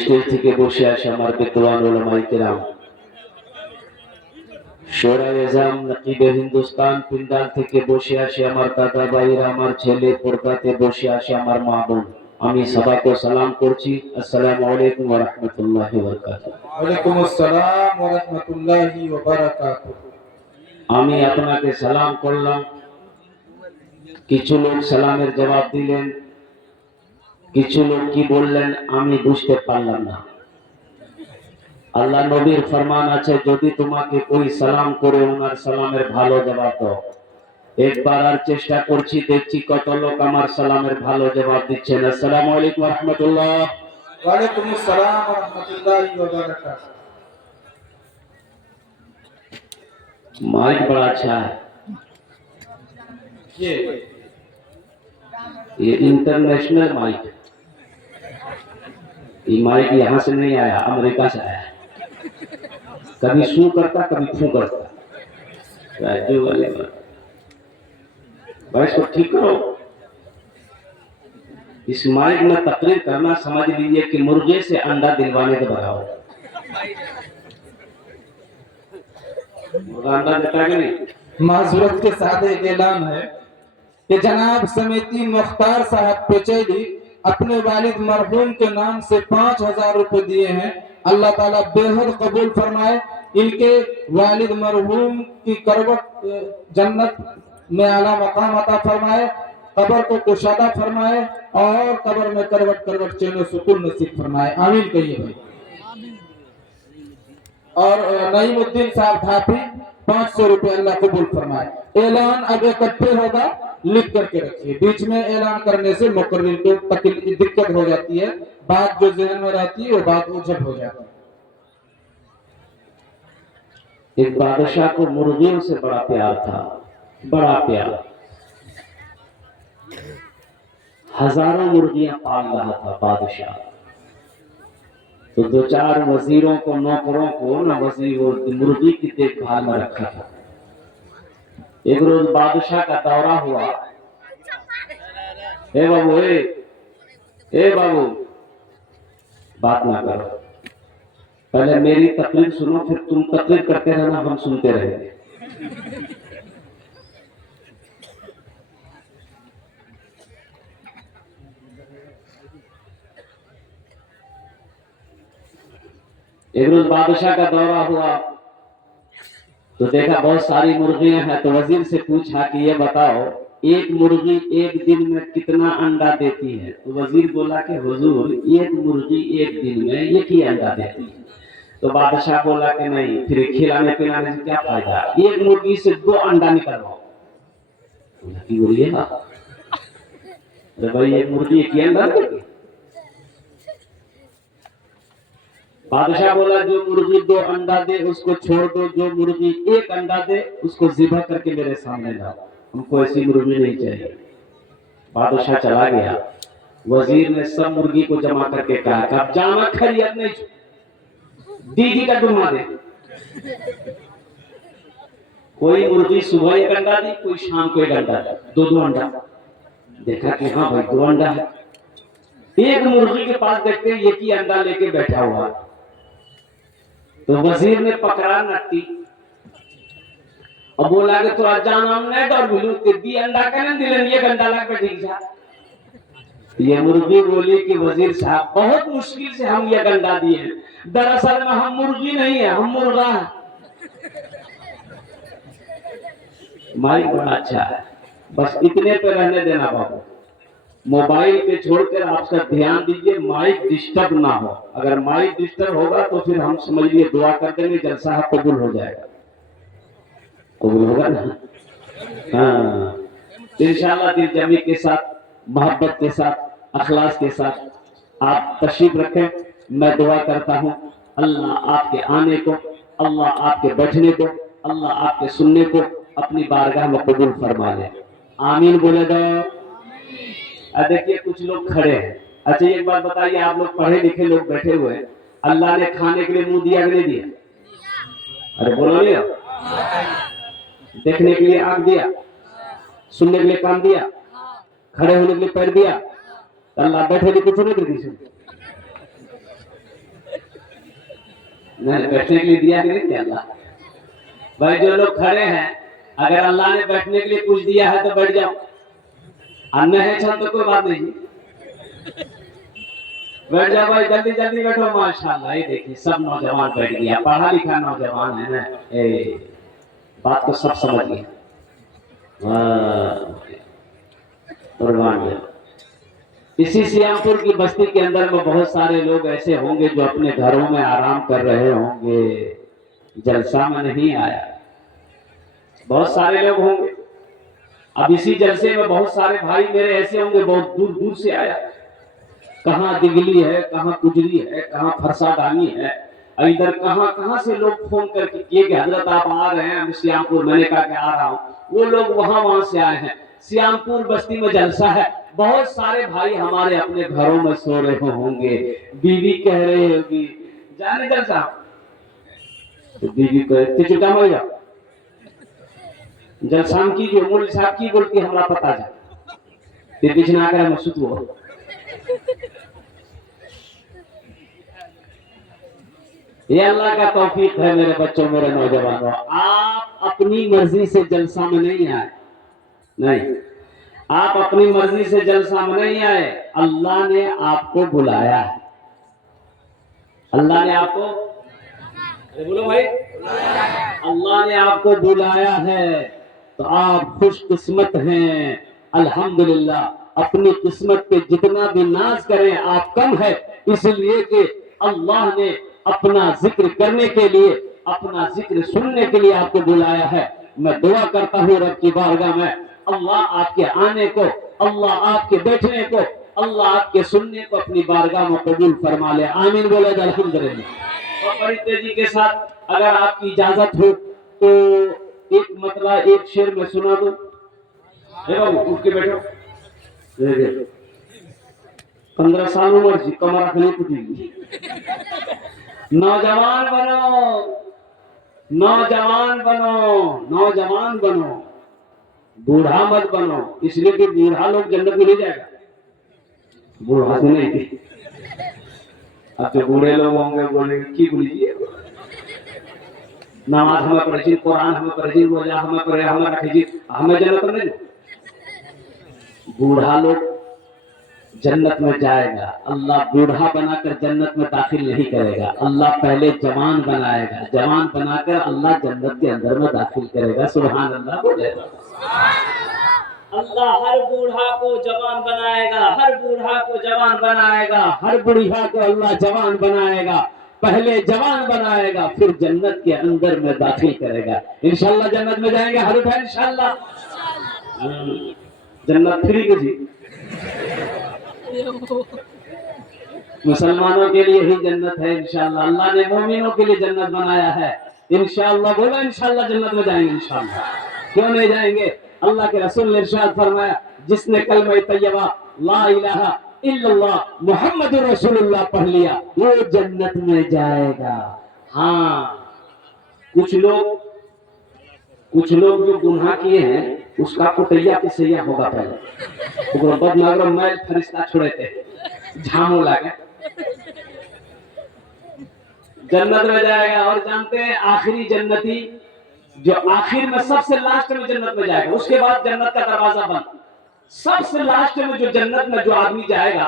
Stage থেকে বসে আসে আমার বিদ্বান উলামায়ে কিরাম শোরায়ে এজাম নকিবে হিন্দুস্তান পিন্ডাল থেকে বসে আসে আমার দাদা ভাইরা আমার ছেলে পর্দাতে বসে আসে আমার মা বোন আমি সবাইকে সালাম করছি আসসালামু আলাইকুম ওয়া রাহমাতুল্লাহি ওয়া বারাকাতুহু ওয়ালাইকুম আসসালাম ওয়া রাহমাতুল্লাহি ওয়া বারাকাতুহু আমি আপনাকে সালাম করলাম কিছু লোক সালামের জবাব দিলেন কিছু লোক কি বললেন আমি বুঝতে পারলাম না আল্লাহ নবীর ফরমান আছে যদি তোমাকে কোই সালাম করে ওনার সালামের ভালো জবাব দাও একবার আর চেষ্টা করছি দেখছি কত লোক আমার সালামের ভালো জবাব দিচ্ছেন আসসালামু আলাইকুম ওয়া রাহমাতুল্লাহ ওয়া আলাইকুম আসসালাম ওয়া রাহমাতুল্লাহি ওয়া বারাকাতুহু माइक बड़ा अच्छा है ये इंटरनेशनल माइक ये माइक यहाँ से नहीं आया अमेरिका से आया कभी सू करता कभी फू करता जो वाले भाई इसको ठीक करो इस माइक में तकरीर करना समझ लीजिए कि मुर्गे से अंडा दिलवाने के बराबर अंडा देता कि नहीं माजूरत के साथ एक ऐलान है कि जनाब समिति मुख्तार साहब पेचेली अपने वालिद मरहूम के नाम से 5,000 रुपए दिए हैं अल्लाह ताला बेहद कबूल फरमाए इनके वालिद मरहूम की करवट जन्नत में आला मकाम अता फरमाए कब्र को कुशादा फरमाए और कब्र में करवट करवट चैन सुकून नसीब फरमाए आमीन कहिए भाई और नईमुद्दीन साहब धापी 500 रुपए अल्लाह कबूल फरमाए ऐलान अब इकट्ठे होगा लिख करके रखिए बीच में ऐलान करने से मुकर्रिर को तकलीफ दिक्कत हो जाती है बात जो ज़हन में रहती है वो बात उजट हो जाती है एक बादशाह को मुर्गियों से बड़ा प्यार था बड़ा प्यार हजारों मुर्गियां पाल रहा था बादशाह तो दो चार वजीरों को नौकरों को ना वजीर मुर्गी की देखभाल में रखा था एक रोज बादशाह का दौरा हुआ ए बाबू बात ना करो पहले मेरी तकरीर सुनो फिर तुम तकरीर करते रहना हम सुनते रहेंगे एक रोज बादशाह का दौरा हुआ तो देखा बहुत सारी मुर्गियां हैं तो वजीर से पूछा कि ये बताओ एक मुर्गी एक दिन में कितना अंडा देती है तो वजीर बोला कि हुजूर एक मुर्गी एक दिन में एक ही अंडा देती है तो बादशाह बोला कि नहीं फिर खिलाने पिलाने से क्या फायदा एक मुर्गी से 2 अंडा निकलवाओ बोलिए ना तो भाई ये मुर्गी की अंडा देगी। बादशाह बोला जो मुर्गी 2 अंडा दे उसको छोड़ दो, जो मुर्गी 1 अंडा दे उसको ज़िबह करके मेरे सामने लाओ, हमको ऐसी मुर्गी नहीं चाहिए। बादशाह चला गया। वजीर ने सब मुर्गी को जमा करके कहा कि अब जाना खैरियत नहीं, दीदी का डुमा दे। कोई मुर्गी सुबह 1 अंडा दी, कोई शाम को 1 अंडा दी, 2 अंडा। देखा कि हाँ भाई 2 अंडा है। एक मुर्गी के पास देखते हैं एक ही अंडा लेके बैठा हुआ। तो वजीर ने पकड़ा नट्टी और बोला कि तो जाना नहीं डर बोलू ते दी अंडा कने दिलन ये अंडा लग बैठी जा। ये मुर्गी बोली कि वजीर साहब बहुत मुश्किल से हम ये अंडा दिए हैं, दरअसल में हम मुर्गी नहीं है, हम मुर्गा है। माइक बड़ा अच्छा है, बस इतने पे रहने देना बाबू। मोबाइल पे छोड़कर आप सब ध्यान दीजिए, माइक डिस्टर्ब ना हो। अगर माइक डिस्टर्ब होगा तो फिर हम समझ लिए दुआ कर देंगे, जलसा कबूल हो जाएगा। कबूल होगा ना? हाँ, इंशाअल्लाह दिल जमी के साथ, मोहब्बत के साथ, अखलास के साथ आप तशरीफ रखें। मैं दुआ करता हूँ अल्लाह आपके आने को, अल्लाह आपके बैठने को, अल्लाह आपके सुनने को अपनी बारगाह में कबूल फरमा ले। आमीन बोले दो। देखिए कुछ लोग खड़े हैं। अच्छा एक बात बताइए, आप लोग पढ़े लिखे लोग बैठे हुए हैं, अल्लाह ने खाने के लिए मुंह दिया कि नहीं दिया? अरे बोलो नहीं, देखने के लिए आंख दिया, सुनने के लिए कान दिया, खड़े होने के लिए पैर दिया, अल्लाह बैठे भी कुछ नहीं दी। नहीं बैठने के लिए दिया कि नहीं दिया अल्लाह? भाई जो लोग खड़े हैं, अगर अल्लाह ने बैठने के लिए कुछ दिया है तो बैठ जाओ, अन्य है छल तो कोई बात नहीं, बैठ जाओ भाई, जल्दी जल्दी बैठो। माशाल्लाह, ये देखिए सब नौजवान बैठ गया, पढ़ा लिखा नौजवान है ना, बात को सब समझ गया। इसी सियापुर की बस्ती के अंदर में बहुत सारे लोग ऐसे होंगे जो अपने घरों में आराम कर रहे होंगे, जलसा में नहीं आया। बहुत सारे लोग होंगे। अब इसी जलसे में बहुत सारे भाई मेरे ऐसे होंगे बहुत दूर दूर से आया, कहाँ दिगली है, कहाँ कुजरी है, कहाँ फरसादानी है, इधर कहाँ कहाँ से लोग फोन करके किए कि हजरत आप आ रहे हैं श्यामपुर। मैंने कहा कि आ रहा हूँ। वो लोग वहां से आए हैं। श्यामपुर बस्ती में जलसा है, बहुत सारे भाई हमारे अपने घरों में सो रहे होंगे। बीवी कह रही होगी जाने जलसा, तो बीवी कहती चुटा मर जाओ, जलसाम की जो मूल साहब की बोलती हमारा पता जा ते बीच ना कर मसूद वो। ये अल्लाह का तौफीक है मेरे बच्चों, मेरे नौजवानों। आप अपनी मर्जी से जलसा में नहीं आए, नहीं, आप अपनी मर्जी से जलसा में नहीं आए, अल्लाह ने आपको बुलाया है। अल्लाह ने आपको, अरे बोलो भाई, अल्लाह ने आपको बुलाया है तो आप खुशकिस्मत हैं। अल्हम्दुलिल्लाह। अपनी किस्मत पे जितना भी नाज करें आप कम है, इसलिए कि अल्लाह ने अपना जिक्र करने के लिए, अपना जिक्र सुनने के लिए आपको बुलाया है। मैं दुआ करता हूँ रब की बारगाह में, अल्लाह आपके आने को, अल्लाह आपके बैठने को, अल्लाह आपके सुनने को अपनी बारगाह में कबूल फरमा ले। आमीन बोले अल्हम्दुलिल्लाह। और बड़ी तेजी के साथ अगर आपकी इजाजत हो तो एक मतलब एक शेर में सुना दो। उठ के बैठो। 15 साल उम्र से कमर रखनी टूटेगी। नौजवान बनो, नौजवान बनो, नौजवान बनो, बूढ़ा मत बनो। इसलिए कि बूढ़ा लोग जन्नत में नहीं जाएगा, बूढ़ा से नहीं थी। अब जो बूढ़े लोग होंगे बोलेंगे की बोलिए, नमाज हमें पढ़ी, कुरान हमें पढ़ी, रोजा हमें पढ़े, हमें रखी, हमें जन्नत नहीं। बूढ़ा लोग जन्नत में जाएगा, अल्लाह बूढ़ा बनाकर जन्नत में दाखिल नहीं करेगा। अल्लाह पहले जवान बनाएगा, जवान बनाकर अल्लाह जन्नत के अंदर में दाखिल करेगा। सुभान अल्लाह बोलेगा। अल्लाह हर बूढ़ा को जवान बनाएगा, हर बूढ़ा को जवान बनाएगा, हर बुढ़िया को अल्लाह जवान बनाएगा। पहले जवान बनाएगा फिर जन्नत के अंदर में दाखिल करेगा। इंशाल्लाह जन्नत में जाएंगे हर इंशाल्लाह। जन्नत फ्री की जी। मुसलमानों के लिए ही जन्नत है इंशाअल्लाह। अल्लाह ने मोमिनों के लिए जन्नत बनाया है इंशाअल्लाह। बोलो इंशाअल्लाह जन्नत में जाएंगे इंशाअल्लाह। क्यों नहीं जाएंगे? अल्लाह के रसूल ने इरशाद फरमाया, जिसने कलमा तैयबा ला इलाहा इल्लल्लाह मुहम्मद रसूलुल्लाह पढ़ लिया वो जन्नत में जाएगा। हाँ, कुछ लोग जो गुनाह किए हैं उसका कुटैया के सैया होगा पहले ओकरा बाद नगर मैल फरिश्ता छोड़े थे झामो लागे जन्नत में जाएगा। और जानते हैं आखिरी जन्नती जो आखिर में सबसे लास्ट में जन्नत में जाएगा, उसके बाद जन्नत का दरवाजा बंद। सबसे लास्ट में जो जन्नत में जो आदमी जाएगा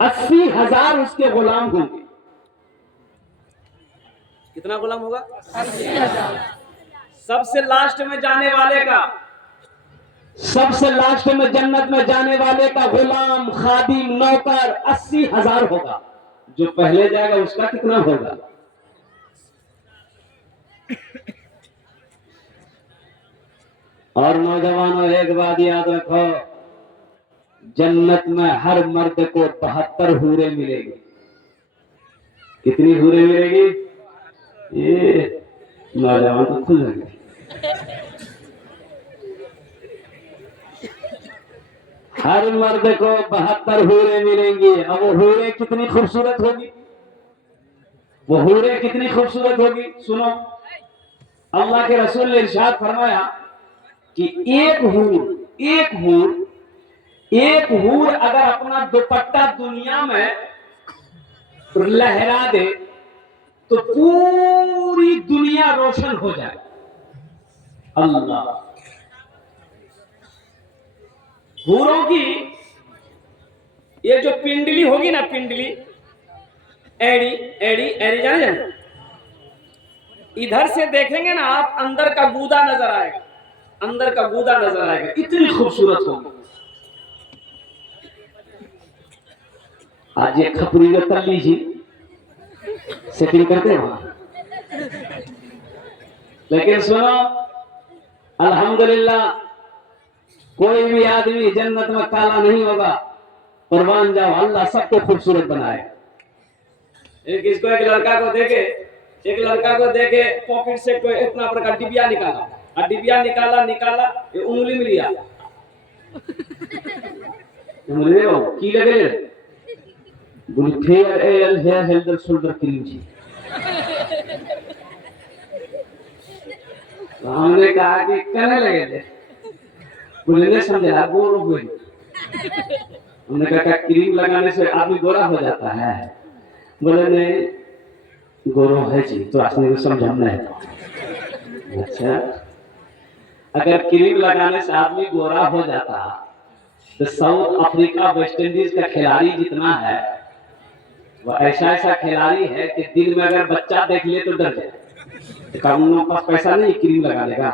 80,000 उसके गुलाम होंगे। कितना गुलाम होगा? 80,000। सबसे लास्ट में जाने वाले का, सबसे लास्ट में जन्नत में जाने वाले का गुलाम खादिम नौकर 80,000 होगा। जो पहले जाएगा उसका कितना होगा? और नौजवानों एक बात याद रखो, जन्नत में हर मर्द को 72 हूरें मिलेगी। कितनी हूरें मिलेगी? ये नौजवान तो खुल जाएंगे। हर मर्द को 72 हूरें मिलेंगी। अब वो हूरें कितनी खूबसूरत होगी? वो हूरें कितनी खूबसूरत होगी? सुनो, अल्लाह के रसूल ने इरशाद फरमाया कि एक हूर अगर अपना दुपट्टा दुनिया में लहरा दे तो पूरी दुनिया रोशन हो जाए। अल्लाह, हूरों की ये जो पिंडली होगी ना, पिंडली एड़ी एड़ी एड़ी जाने इधर से देखेंगे ना आप, अंदर का गूदा नजर आएगा, अंदर का गूदा नजर आएगा, इतनी खूबसूरत होगी। आज ये खपरी में तल्ली जी सेटिंग करते हैं वहां। लेकिन सुनो, अल्हम्दुलिल्लाह कोई भी आदमी जन्नत में काला नहीं होगा। कुर्बान जाओ, अल्लाह सबको खूबसूरत बनाए। एक लड़का को देखे पॉकेट से कोई इतना बड़ा डिबिया निकाला, और डिबिया निकाला ये उंगली में लिया, की लगे fair L hair healthier shoulder cream जी। तो हमने कहा कि कहने लगे थे, बोले नहीं समझा गोरो हुए। हमने कहा क्रीम लगाने से आदमी गोरा हो जाता है? बोले नहीं गोरो है जी, तो आपने को समझाना है। अच्छा, अगर क्रीम लगाने से आदमी गोरा हो जाता तो साउथ अफ्रीका वेस्ट इंडीज का खिलाड़ी जितना है वो ऐसा खिलाड़ी है कि दिन में अगर बच्चा देख ले तो डर जाए। कानूनों के पास पैसा नहीं क्रीम लगा लेगा।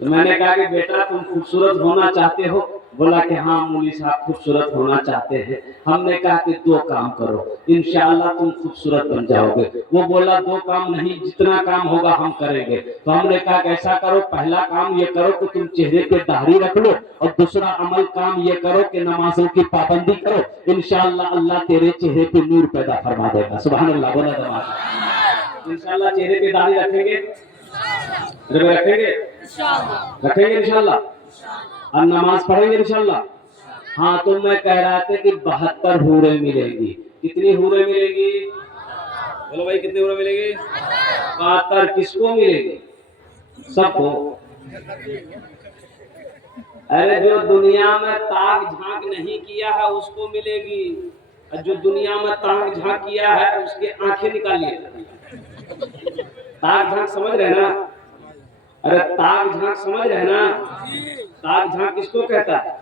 तो मैंने कहा कि बेटा तुम खूबसूरत होना चाहते हो? बोला कि हाँ मौलवी साहब खूबसूरत होना चाहते हैं। हमने कहा कि 2 काम करो, इंशाअल्लाह तुम खूबसूरत बन जाओगे। वो बोला 2 काम नहीं, जितना काम होगा हम करेंगे। तो हमने कहा कि ऐसा करो, पहला काम ये करो कि तुम चेहरे पे दाढ़ी रख लो, और दूसरा अमल काम ये करो कि नमाजों की पाबंदी करो। इंशाअल्लाह अल्लाह तेरे चेहरे पे नूर पैदा फरमा देगा। सुभान अल्लाह, बोला नमाज इंशाअल्लाह चेहरे पे दाढ़ी रखेंगे, रखेंगे इंशाअल्लाह, और नमाज पढ़ेंगे इंशाअल्लाह। हाँ, तो मैं कह रहा था कि 72 हूरें मिलेंगी। कितनी हूरें मिलेंगी? बोलो भाई, कितनी हूरें मिलेंगी? 72। किसको मिलेगी? सबको। अरे जो दुनिया में ताक झांक नहीं किया है उसको मिलेगी, और जो दुनिया में ताक झांक किया है उसके आंखें निकालिए। ताक झांक समझ रहे ना? अरे ताक झांक समझ रहे ना? ताक झांक किसको कहता है?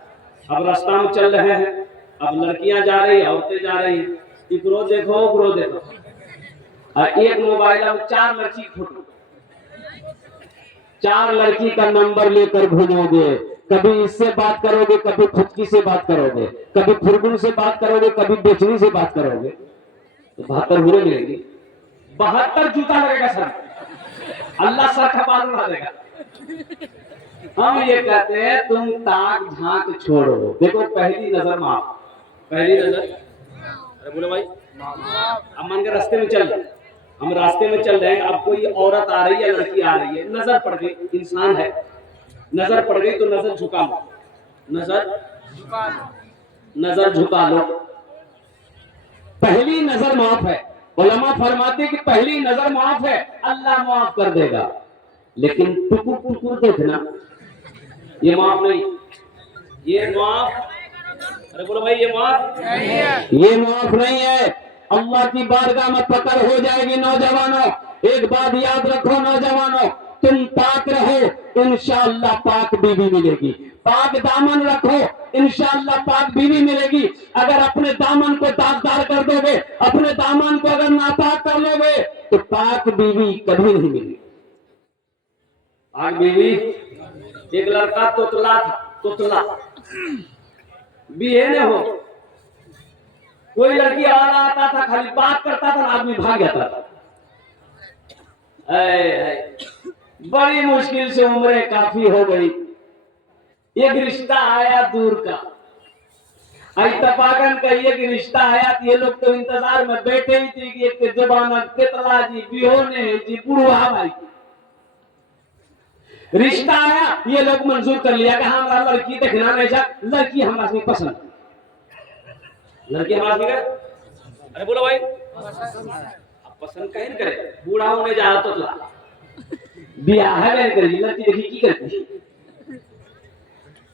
अब रास्ता में चल रहे हैं, अब लड़कियां जा रही, औरतें जा रही, इकरो देखो उकरो देखो, और एक मोबाइल में 4 लड़की फोटो, 4 लड़की का नंबर लेकर घूमोगे। कभी इससे बात करोगे, कभी खुदकी से बात करोगे, कभी फुरगुन से बात करोगे, कभी बेचनी से बात करोगे। तो 72 हूरें मिलेंगी। 72 जूता लगेगा सर, अल्लाह सर का बाल उड़ा देगा। हम ये कहते हैं तुम ताक झांक छोड़ो। देखो पहली नजर माफ, पहली नजर, अरे बोलो भाई, अब मान के रास्ते में चल रहे, हम रास्ते में चल रहे हैं, अब कोई औरत आ रही है, लड़की आ रही है, नजर पड़ गई, इंसान है, नजर पड़ गई तो नजर झुका लो, नजर झुका लो। पहली नजर माफ है, उलमा फरमाते कि पहली नजर माफ है, अल्लाह माफ कर देगा। लेकिन टुकुर टुकुर देखना ये माफ नहीं, ये माफ, अरे बोलो भाई ये माफ नहीं है, ये माफ नहीं है। अल्लाह की बारगाह में पकड़ हो जाएगी। नौजवानों एक बात याद रखो, नौजवानों तुम पाक रहो इंशाअल्लाह पाक बीवी मिलेगी, पाक दामन रखो इंशाअल्लाह पाक बीवी मिलेगी। अगर अपने दामन को दागदार कर दोगे, अपने दामन को अगर नापाक कर लोगे तो पाक बीवी कभी नहीं मिलेगी। पाक बीवी, एक लड़का तोतला था, तोतला बीए न हो, कोई लड़की आ रहा आता था, खाली बात करता था, आदमी भाग जाता था। बड़ी मुश्किल से उम्र काफी हो गई, एक रिश्ता आया दूर का, इत्तफाकन का एक रिश्ता आया, ये लोग तो इंतजार में बैठे ही थे कि एक जुबान तेतला जी बिहोने जी बुढ़वा भाई रिश्ता आया, ये लोग मंजूर कर लिया कि हमारा लड़की देखना नहीं जा, लड़की हमारी पसंद, लड़की हमारी का, अरे बोलो भाई पसंद कहीं करे, बूढ़ा होने जा रहा तो ब्याह है नहीं करेगी, लड़की देखी की करती,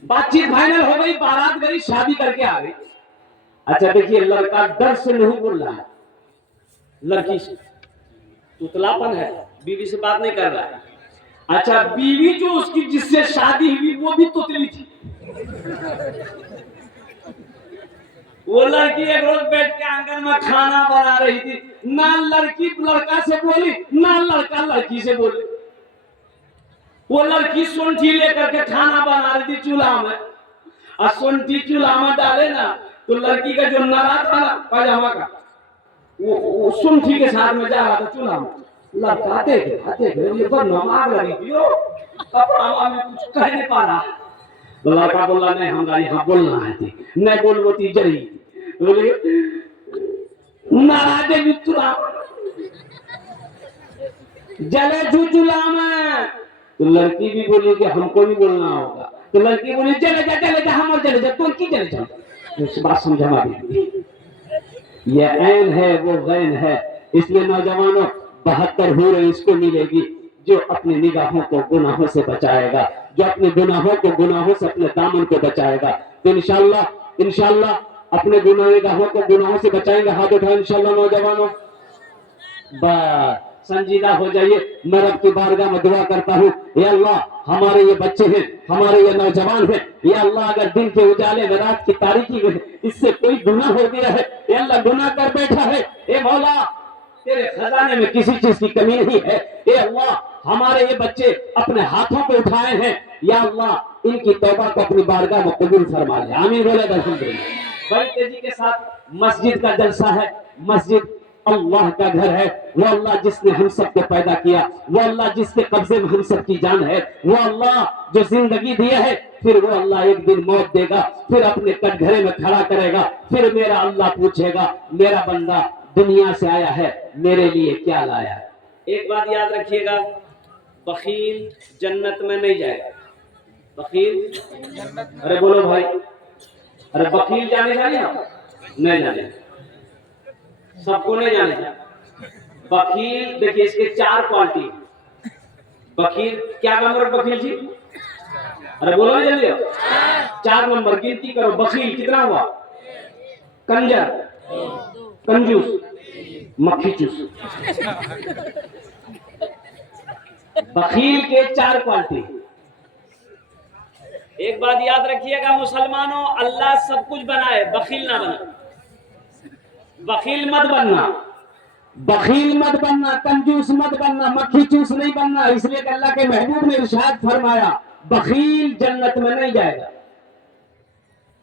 बातचीत फाइनल हो गई, बारात गई, शादी करके आ गई। अच्छा देखिए लड़का डर से नहीं बोल रहा है, लड़की से तुतलापन है, बीवी से बात नहीं कर रहा है। अच्छा बीवी जो उसकी जिससे शादी हुई वो भी तुतली थी, वो लड़की एक रोज बैठ के आंगन में खाना बना रही थी, ना लड़की लड़का से बोली ना लड़का लड़की से बोली, वो लड़की सुंठी लेकर के खाना बना रही थी चूल्हा में, और सुंठी चूल्हा में डाले ना तो लड़की का जो नारा था ना पाजामा का, वो सुंठी के साथ में जा रहा था चूल्हा में, लड़का आते ये पर नमाज लगी थी, कपड़ा में कुछ कह नहीं पा रहा, लड़का बोला नहीं हमारा यहाँ बोलना है थी, नहीं बोलती जरी बोले नाराजे भी चूल्हा जले चूल्हा में, तो लड़की भी बोली कि हमको भी बोलना होगा, तो लड़की बोली चले जा हम चले जा, तुम की चले जाओ, इस बात समझा दी। ये ऐन है वो गैन है, इसलिए नौजवानों 72 हूरें इसको मिलेगी जो अपनी निगाहों को गुनाहों से बचाएगा, जो अपने गुनाहों से अपने दामन को बचाएगा। तो इंशाअल्लाह अपने निगाहों को गुनाहों से बचाएंगे। हाथ उठाएं इंशाअल्लाह नौजवानों, बस संजीदा हो जाइए। मैं रब की बारगाह में दुआ करता हूँ, या अल्लाह हमारे ये बच्चे हैं, हमारे ये नौजवान हैं, या अल्लाह अगर दिन के उजाले में रात की तारीकी में इससे कोई गुनाह हो गया है, या अल्लाह गुनाह कर बैठा है, ए मौला तेरे खजाने में किसी चीज की कमी नहीं है, ए अल्लाह हमारे ये बच्चे अपने हाथों पे उठाए हैं, या अल्लाह इनकी तौबा को अपनी बारगाह में कबूल फरमा ले, आमीन बोले अल्हम्दुलिल्लाह। बड़ी तेजी के साथ मस्जिद का जलसा है, मस्जिद अल्लाह का घर है, वो अल्लाह जिसने हम सबको पैदा किया, वो अल्लाह जिसके कब्जे में हम सब की जान है, वो अल्लाह जो जिंदगी दिया है, फिर वो अल्लाह एक दिन मौत देगा, फिर अपने कटघरे में खड़ा करेगा, फिर मेरा अल्लाह पूछेगा मेरा बंदा दुनिया से आया है मेरे लिए क्या लाया है। एक बात याद रखिएगा, बखील जन्नत में नहीं जाएगा, बखील, अरे बोलो भाई, अरे बखील जाने नहीं जाने, सबको नहीं जाने जाए। बखील देखिए इसके 4 क्वालिटी, बखील क्या नंबर बखील जी, अरे बोलो जल्दी, 4 नंबर गिनती करो। बखील कितना हुआ, कंजर, कंजूस, मक्खी चूस। बखील के 4 क्वालिटी। एक बात याद रखिएगा मुसलमानों, अल्लाह सब कुछ बनाए, बखील ना बना, बखील मत बनना, बखील मत बनना, कंजूस मत बनना, मक्खी चूस नहीं बनना। इसलिए अल्लाह के महबूब ने इरशाद फरमाया बखील जन्नत में नहीं जाएगा,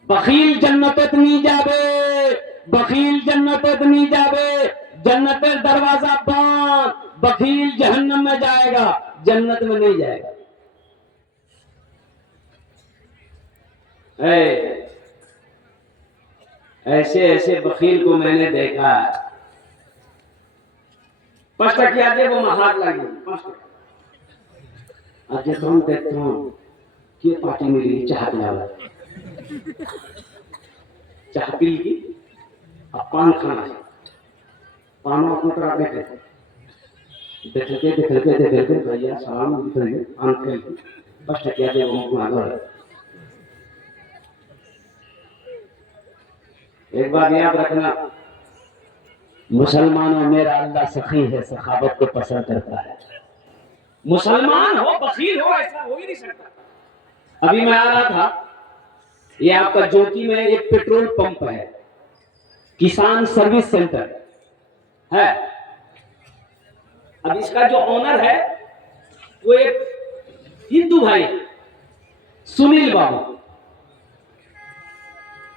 बखील जन्नत नहीं जावे, बखील जन्नत नहीं जावे, जन्नत दरवाजा बंद, बखील जहन्नम में जाएगा, जन्नत में नहीं जाएगा। ऐसे ऐसे बखील को मैंने देखा। 5 टकिया दे वो हाथ लगी 5 टका। आज हम देखते हो कि पार्टी मिली चाह पिलावा, चाह पी की अब पान खाना है, पानों अपने तरह देख के भैया सलाम दिखाइए पान खाइए 5 टकिया दे वो मांगो। एक बात याद रखना, मुसलमानों मेरा अल्लाह सखी है, सखावत को पसंद करता है। मुसलमान हो बखील हो ऐसा हो ही नहीं सकता। अभी मैं आ रहा था, ये आपका जोकी में एक पेट्रोल पंप है, किसान सर्विस सेंटर है। अब इसका जो ओनर है वो एक हिंदू भाई सुनील बाबू,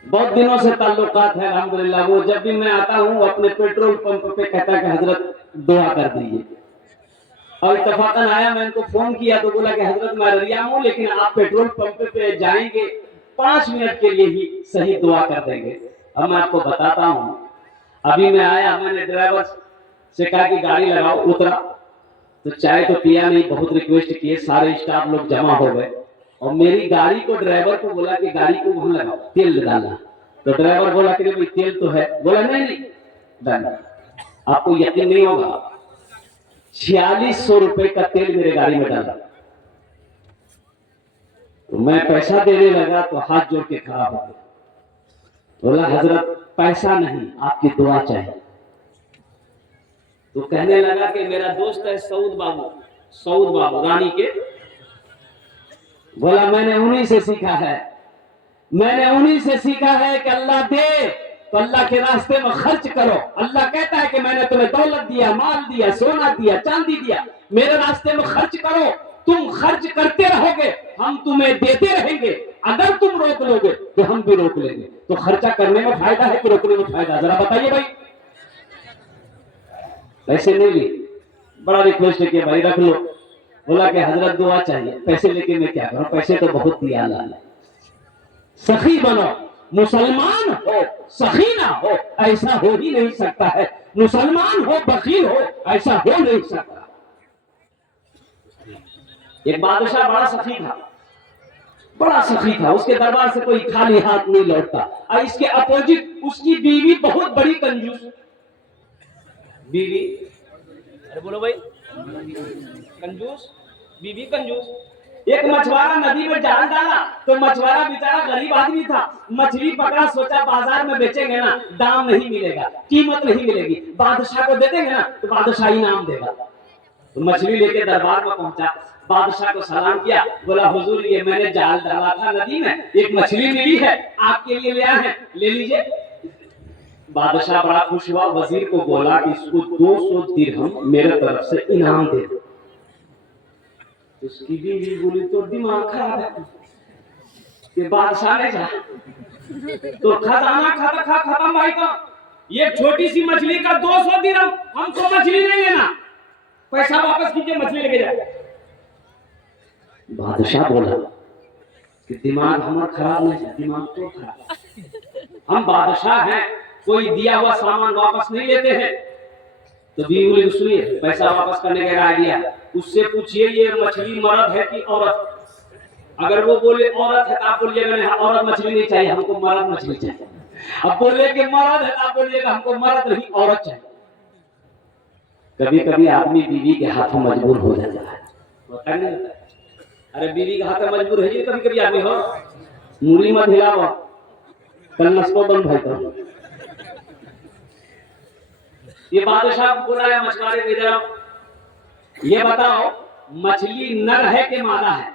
बहुत दिनों से ताल्लुकात है अल्हम्दुलिल्लाह। वो जब भी मैं आता हूँ अपने पेट्रोल पंप पे कहता कि हजरत दुआ कर दीजिए, और इत्तफाकन आया, मैंने उनको फोन किया तो बोला कि हजरत मैं रिया हूँ लेकिन आप पेट्रोल पंप पे जाएंगे 5 मिनट के लिए ही सही दुआ कर देंगे। अब मैं आपको बताता हूँ, अभी मैं आया, मैंने ड्राइवर से कहा कि गाड़ी लगाओ, उतरा तो चाय तो पिया नहीं, बहुत रिक्वेस्ट किए, सारे स्टाफ लोग जमा हो गए और मेरी गाड़ी को ड्राइवर को बोला कि गाड़ी को वहां लगाओ, तेल डालना। तो ड्राइवर बोला कि भाई तेल तो है, बोला नहीं डालना। आपको यकीन नहीं होगा, 4600 रुपए का तेल मेरे गाड़ी में डाला। तो मैं पैसा देने लगा तो हाथ जोड़ के खड़ा हो गया, बोला हजरत पैसा नहीं आपकी दुआ चाहिए। तो कहने लगा कि मेरा दोस्त है सऊद बाबू रानी के। बोला मैंने उन्हीं से सीखा है, मैंने उन्हीं से सीखा है कि अल्लाह दे तो अल्लाह के रास्ते में खर्च करो। अल्लाह कहता है कि मैंने तुम्हें दौलत दिया, माल दिया, सोना दिया, चांदी दिया, मेरे रास्ते में खर्च करो। तुम खर्च करते रहोगे, हम तुम्हें देते रहेंगे। अगर तुम रोक लोगे तो हम भी रोक लेंगे। तो खर्चा करने में फायदा है कि रोकने में फायदा, जरा बताइए भाई। पैसे नहीं ली, बड़ा रिक्वेस्ट किया भाई रख लो। बोला कि हजरत दुआ चाहिए, पैसे लेके मैं क्या करूं, पैसे तो बहुत दिया अल्लाह ने। सखी बनो, मुसलमान हो सखी ना हो ऐसा हो ही नहीं सकता है। मुसलमान हो बखील हो ऐसा हो नहीं सकता। एक बादशाह बड़ा सखी था, बड़ा सखी था, उसके दरबार से कोई खाली हाथ नहीं लौटता। और इसके अपोजिट उसकी बीवी बहुत बड़ी कंजूस बीवी, अरे बोलो भाई, कंजूस बीवी कंजूस। एक मछुआरा नदी में जाल डाला तो मछुआरा बेचारा गरीब आदमी था, मछली पकड़ा, सोचा बाजार में बेचेंगे ना दाम नहीं मिलेगा, कीमत नहीं मिलेगी, बादशाह को दे देंगे ना तो बादशाह इनाम देगा। तो मछली लेके दरबार में पहुंचा, बादशाह को सलाम किया, बोला हुजूर ये मैंने जाल डाला था नदी में, एक मछली मिली है, आपके लिए ले आए हैं, ले लीजिए। बादशाह बड़ा खुश हुआ, वजीर को बोला कि इसको 200 दिरहम मेरे तरफ से इनाम दे दो। उसकी बीवी बोली तो दिमाग खराब है कि बादशाह ने जा तो खजाना खत्म भाई का, ये छोटी सी मछली का 200 दिरहम, हमको मछली नहीं लेना, पैसा वापस कीजिए, मछली लेके जाए। बादशाह बोला कि दिमाग हमारा खराब नहीं है, दिमाग तो खराब, हम बादशाह हैं, कोई दिया हुआ सामान वापस नहीं लेते हैं। तो बीवी सुनिए, पैसा वापस करने का आइडिया, उससे पूछिए ये मछली मर्द है कि औरत। अगर वो बोले औरत है तो आप बोलिएगा औरत मछली नहीं चाहिए, हमको मर्द मछली चाहिए। अब बोले कि मर्द है तो आप बोलिएगा हमको मर्द नहीं औरत चाहिए। कभी कभी आदमी बीवी के हाथों मजबूर हो जाता है, होता नहीं होता? अरे बीवी के हाथ में मजबूर है, कभी कभी आदमी हो, मुड़ी मत हिलाओ, कल नस्को बंद भाई तो। ये बादशाह बोला है मछुआरे की तरफ, ये बताओ मछली नर है कि मादा है?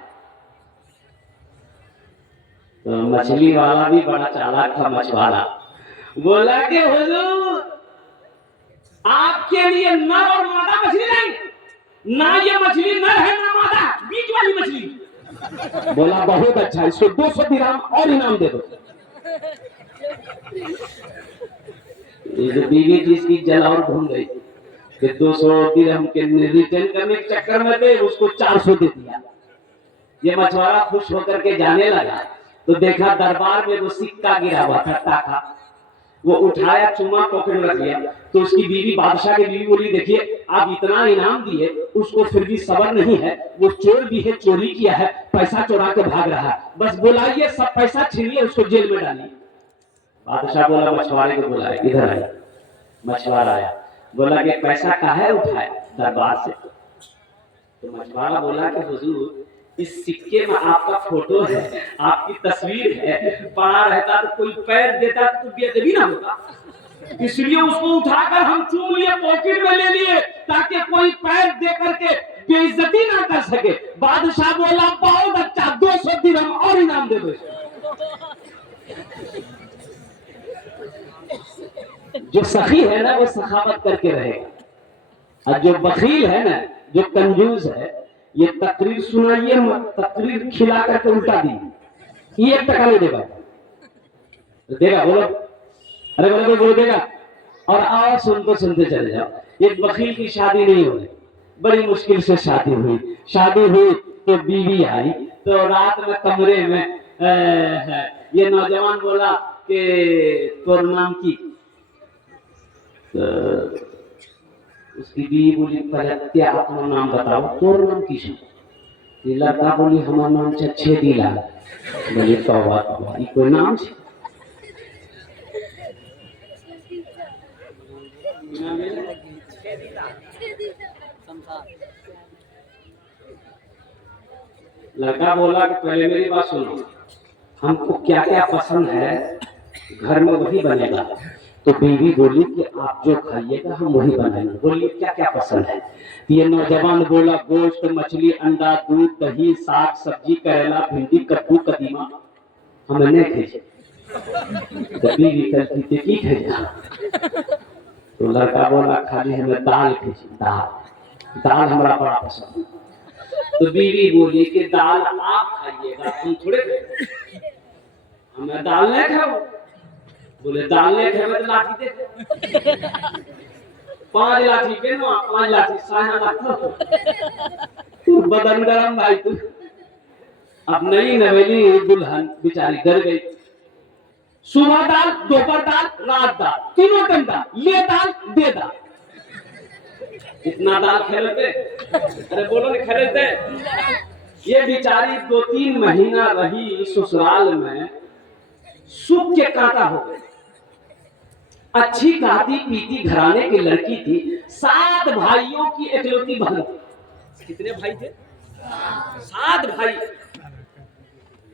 तो मछली वाला भी बड़ा चालाक था, मछुआरा बोला कि हुजूर आपके लिए नर और मादा मछली नहीं, ना ये मछली नर है ना मादा, बीच वाली मछली। बोला बहुत अच्छा, इसको 200 दिरहम और इनाम दे दो। ये जो बीवी थी इसकी जल और घूम गई कि 200 दिरहम के रिटर्न करने के चक्कर में थे, उसको 400 दे दिया। ये मछुआरा खुश होकर के जाने लगा तो देखा दरबार में वो सिक्का गिरा हुआ था टाका, वो उठाया, चुमा, पॉकेट में रख लिया। तो उसकी बीवी, बादशाह की बीवी बोली, देखिए आप इतना इनाम दिए, उसको फिर भी सब्र नहीं है, वो चोर भी है, चोरी किया है, पैसा चुरा के भाग रहा है, बस बुलाइए, सब पैसा छीनिए, उसको जेल में डालिए। बादशाह बोला मछुआरे को बुलाए, इधर आए। मछुआरा आया, बोला कि पैसा काहे उठाया दरबार से? तो मछुआरा बोला कि हुजूर, इस सिक्के में आपका फोटो है, आपकी तस्वीर है, पड़ा रहता तो कोई पैर देता तो बेअदबी ना होता, इसलिए उसको उठाकर हम चूम लिए, पॉकेट में ले लिए, ताकि कोई पैर दे करके बेइज्जती ना कर सके। बादशाह बोला बहुत अच्छा, 200 दिरहम और इनाम दे दो। जो सखी है ना वो सखावत करके रहेगा, और जो बखील है ना, जो कंजूस है, ये तकरीर सुनाइए, तकरीर खिला करके उल्टा दी, ये 1 टका नहीं देगा। देगा? बोलो, अरे बोलो, बोलो देगा। और आओ सुनते सुनते चले जाओ। एक बखील की शादी नहीं हुई, बड़ी मुश्किल से शादी हुई। शादी हुई तो बीवी आई, तो रात में कमरे में ये नौजवान बोला कि तोर नाम की? तो उसकी बीवी बोली, पहले अपना नाम बताओ, तोर नाम की? लड़का बोली, हमारा नाम छेदीलाल। बोली तौबा तौबा, ई कोई नाम छे? लड़का बोला कि पहले मेरी बात सुनो, हमको क्या क्या पसंद है घर में वही बनेगा। तो बीवी बोली कि आप जो खाइएगा हम वही बनाएंगे। बोलिए क्या क्या पसंद है? ये नौजवान बोला, गोश्त, मछली, अंडा, दूध, दही, साग सब्जी, करेला, भिंडी, कद्दू, कदीमा। हमें नहीं खाइए। तो बीवी कहती थी की खाइएगा? तो लड़का बोला, खाली हमें दाल खाइए, दाल, दाल हमारा बड़ा पसंद है। तो बीवी बोली कि दाल आप खाइएगा, हम थोड़े खाएंगे, हमें दाल नहीं खाओ। बोले दाल नहीं खाए तो लाठी दे, 5 लाठी के ना, 5 लाठी साया लाठी। तू बदन गरम भाई तू। अब नई नवेली दुल्हन बेचारी डर गई। सुबह दाल, दोपहर दाल, रात दाल, तीनों टाइम दाल, ले दाल दे दाल। इतना दाल खेलते, अरे बोलो नहीं खेलते। ये बेचारी 2-3 महीना रही ससुराल में, सूख के कांटा हो गए। अच्छी खाती पीती घराने की लड़की थी, 7 भाइयों की इकलौती बहन थी। कितने भाई थे? 7 भाई।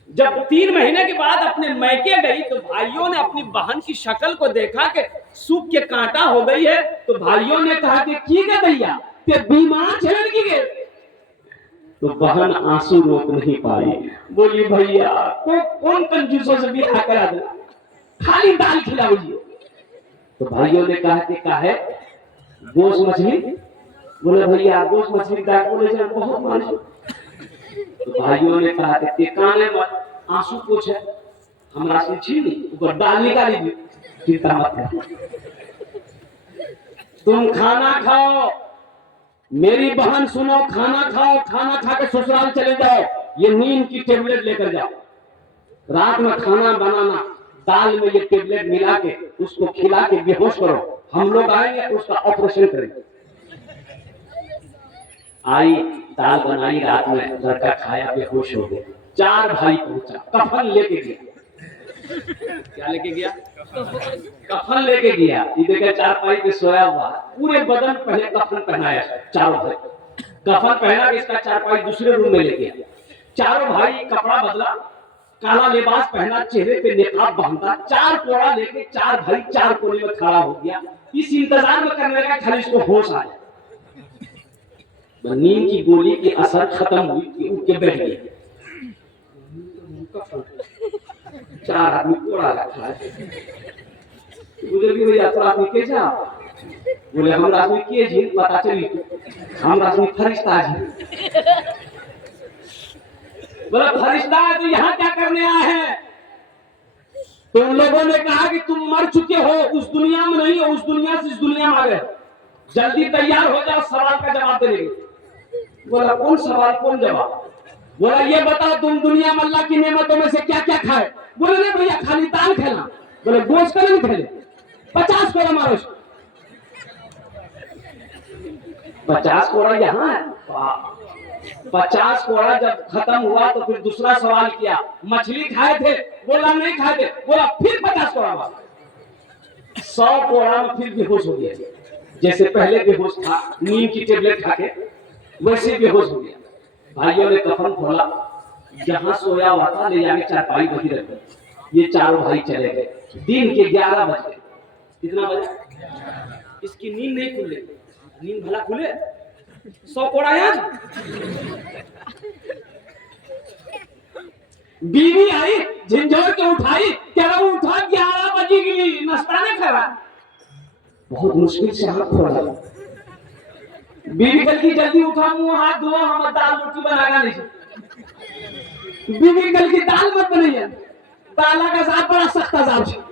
जब 3 महीने के बाद अपने मैके गई तो भाइयों ने अपनी बहन की शक्ल को देखा कि सूख के कांटा हो गई है। तो भाइयों ने कहा कि की गए भैया, ते बीमार चलन की गए। तो बहन आंसू रोक नहीं पाई, बोली भैया कौन कंजूसों से ब्याह करा दे, खाली दाल खिलाओ। तो भाइयों ने कहा कि का है गोश्त मछली? बोले भैया गोश्त मछली का बोले बहुत मानो। तो भाइयों ने कहा कि काने मत, आंसू कुछ है हमरा से छीनी, ऊपर दाल निकाली दी, चिंता मत कर, तुम खाना खाओ। मेरी बहन सुनो, खाना खाओ, खाना खा के ससुराल चले जाओ, ये नींद की टेबलेट लेकर जाओ। रात में खाना बनाना, दाल में ये टेबलेट मिला के उसको खिला के बेहोश करो, हम लोग आएंगे उसका ऑपरेशन करेंगे। आई, दाल बनाई, रात में लड़का खाया, बेहोश हो गया। 4 भाई पहुंचा, कफन लेके गया। क्या लेके गया? कफन लेके गया। इधर के 4 पाई पे सोया हुआ, पूरे बदन पहले कफन पहनाया, चारों भाई कफन पहना के इसका 4 पाई दूसरे रूम में ले गया। चारों भाई कपड़ा बदला, काला लिबास पहना, चेहरे पे निकाब बांधा, 4 कोड़ा लेके 4 भाई 4 कोने में खड़ा हो गया। इस इंतजार में करने लगा खाली इसको होश आए। नींद की गोली की असर खत्म हुई कि उठ के बैठ गया। 4 आदमी कोड़ा रखा है। गुजर भी भैया तो आदमी के जा बोले हम आदमी के जी पता चली हम आदमी फरिश्ता जी। बोला फरिश्ता है तो यहाँ क्या करने आए हैं? तो उन लोगों ने कहा कि तुम मर चुके हो, उस दुनिया में नहीं हो, उस दुनिया से इस दुनिया में आ गए, जल्दी तैयार हो जाओ, सवाल का जवाब देने के। बोला कौन सवाल कौन जवाब? बोला ये बताओ तुम दुनिया में अल्लाह की नेमतों में से क्या क्या खाए। बोले नहीं भैया खाली दाल खेला, बोले गोश्त का नहीं खेले, 50 कोड़ा मारो इसको। 50 कोड़ा यहाँ है। 50 कोड़ा जब खत्म हुआ तो फिर दूसरा सवाल किया, मछली खाए थे? बोला नहीं खाए थे। बोला फिर 50 कोड़ा मारो। 100 कोड़ा में फिर बेहोश हो गया, जैसे पहले बेहोश था नीम की टेबलेट खा के, वैसे बेहोश हो गया। भाइयों ने कफन खोला, जहां सोया हुआ था ले जाके चारपाई वही रख दी। ये चारों भाई चले गए। दिन के 11 बज गए। कितना बजे? इसकी नींद नहीं खुले, नींद भला खुले? 100 कोड़ा आज। बीवी आई झिंझोर के उठाई, कह रहा उठा 11 बजे की नाश्ता नहीं करा। बहुत मुश्किल से हाथ खोला। बीवी कल की जल्दी उठा, मुंह हाथ धो, हम दाल रोटी बनाना नहीं। बीवी कल की दाल मत बनाइए, दाला का साथ बड़ा सख्त अजाब है